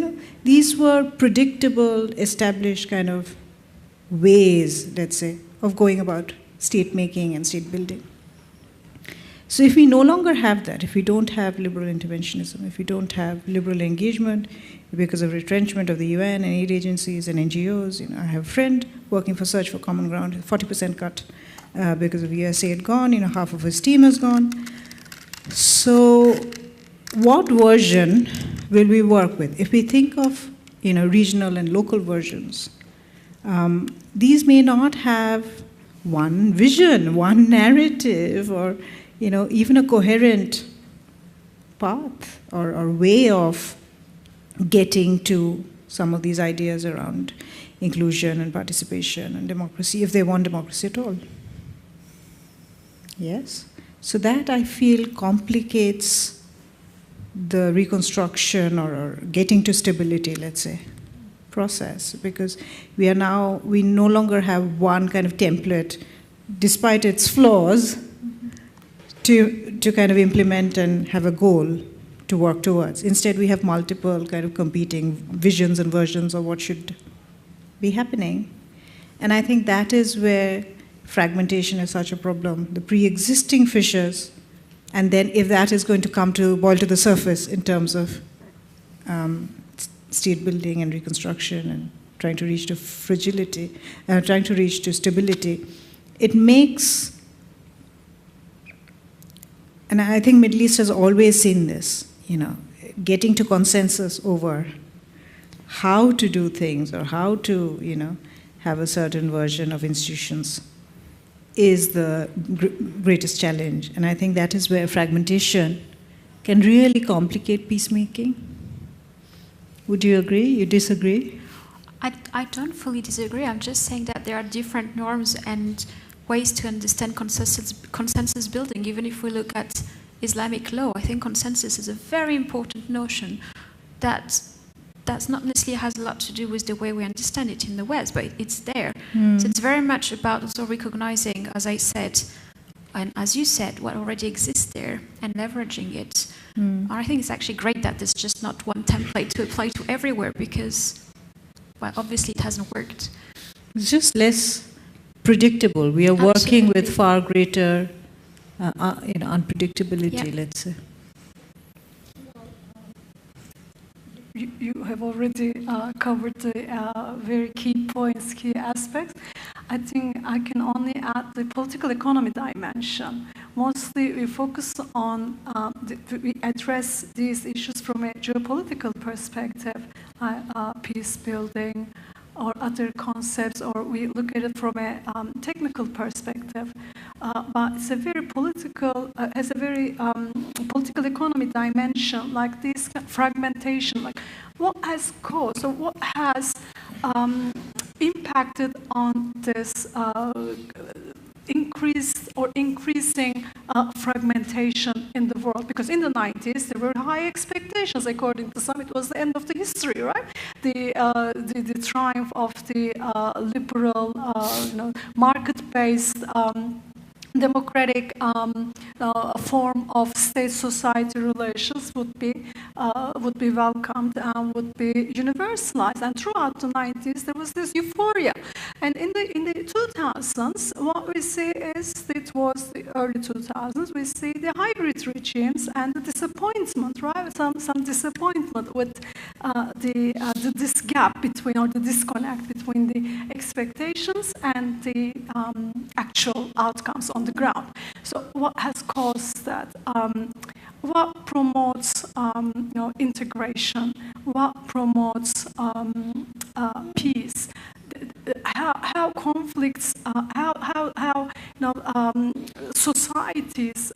These were predictable, established kind of ways, let's say, of going about state making and state building. So if we no longer have that, if we don't have liberal interventionism, if we don't have liberal engagement because of retrenchment of the UN and aid agencies and NGOs, I have a friend working for Search for Common Ground, 40% cut because of USAID gone, half of his team is gone. So what version will we work with? If we think of regional and local versions, these may not have one vision, one narrative, or even a coherent path or way of getting to some of these ideas around inclusion and participation and democracy, if they want democracy at all. Yes? So that, I feel, complicates the reconstruction or getting to stability, let's say, process, because we no longer have one kind of template, despite its flaws, to kind of implement and have a goal to work towards. Instead, we have multiple kind of competing visions and versions of what should be happening. And I think that is where fragmentation is such a problem. The pre-existing fissures, and then if that is going to boil to the surface in terms of state building and reconstruction and trying to reach to fragility, trying to reach to stability, it makes, and I think Middle East has always seen this, getting to consensus over how to do things or how to, you know, have a certain version of institutions is the greatest challenge. And I think that is where fragmentation can really complicate peacemaking. Would you agree? You disagree? I don't fully disagree. I'm just saying that there are different norms and ways to understand consensus building. Even if we look at Islamic law, I think consensus is a very important notion that's not necessarily has a lot to do with the way we understand it in the West, but it's there. So it's very much about also recognizing, as I said, and as you said, what already exists there and leveraging it. I think it's actually great that there's just not one template to apply to everywhere because, well, obviously it hasn't worked. It's just less predictable. We are working with far greater unpredictability, let's say. You have already covered the very key points, key aspects. I think I can only add the political economy dimension. Mostly we focus on, we address these issues from a geopolitical perspective, peace building or other concepts, or we look at it from a technical perspective. But it's a very political, has a very political economy dimension, like this fragmentation, like what has caused or what has impacted on this increasing fragmentation in the world. Because in the 90s, there were high expectations. According to some, it was the end of the history, right? The triumph of the liberal, market-based, democratic form of state-society relations would be welcomed and would be universalized. And throughout the 90s, there was this euphoria. And in the 2000s, what we see is, it was the early 2000s, we see the hybrid regimes and the disappointment, right? Some disappointment with this gap between, or the disconnect between the expectations and the actual outcomes on the ground. So what has caused that? What promotes integration? What promotes peace? How conflicts, how societies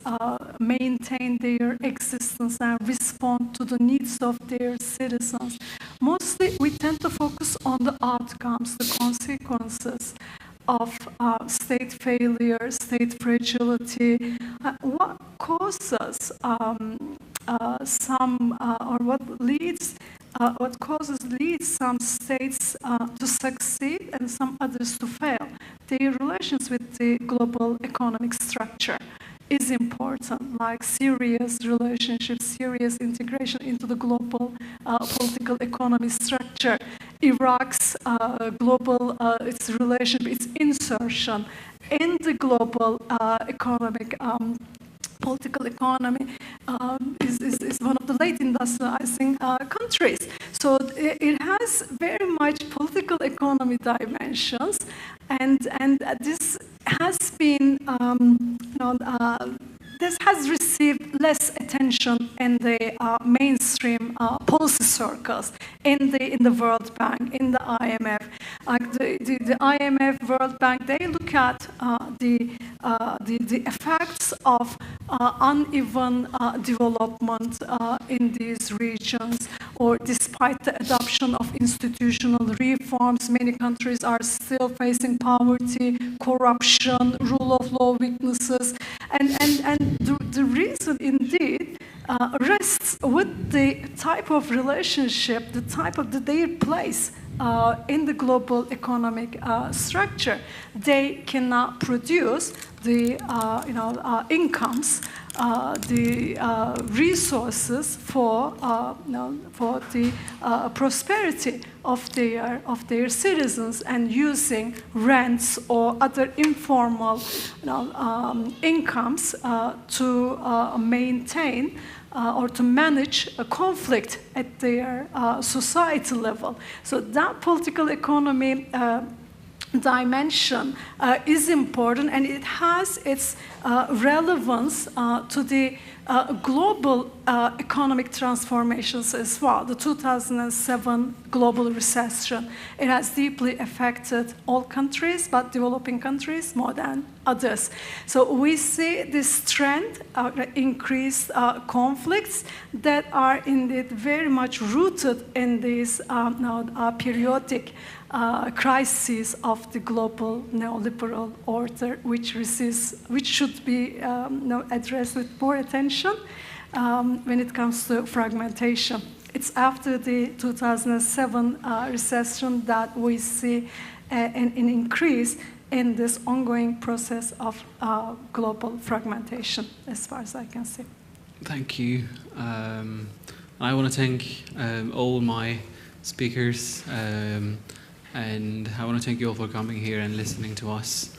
maintain their existence and respond to the needs of their citizens. Mostly we tend to focus on the outcomes, the consequences of state failure, state fragility. What causes leads some states to succeed and some others to fail. Their relations with the global economic structure is important, like serious relationships, serious integration into the global political economy structure. Iraq's global, its relationship, its insertion in the global economic political economy is one of the late industrializing countries. So it has very much political economy dimensions, and this has been this has received less attention in the mainstream policy circles, in the World Bank, in the IMF. Like the IMF, World Bank, they look at the effects of uneven development in these regions, or despite the adoption of institutional reforms, many countries are still facing poverty, corruption, rule of law weaknesses, and the reason indeed rests with the type of relationship, the type of their place in the global economic structure. They cannot produce the incomes, the resources for the prosperity of their citizens, and using rents or other informal incomes to maintain or to manage a conflict at their society level. So that political economy dimension is important, and it has its relevance to the global economic transformations as well. The 2007 global recession, it has deeply affected all countries, but developing countries more than others. So we see this trend, increased conflicts that are indeed very much rooted in these periodic crises of the global neoliberal order, which should be addressed with more attention when it comes to fragmentation. It's after the 2007 recession that we see an increase in this ongoing process of global fragmentation, as far as I can see. Thank you. I want to thank all my speakers, and I want to thank you all for coming here and listening to us.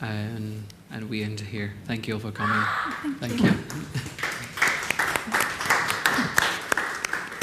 And we end here. Thank you all for coming. Thank you.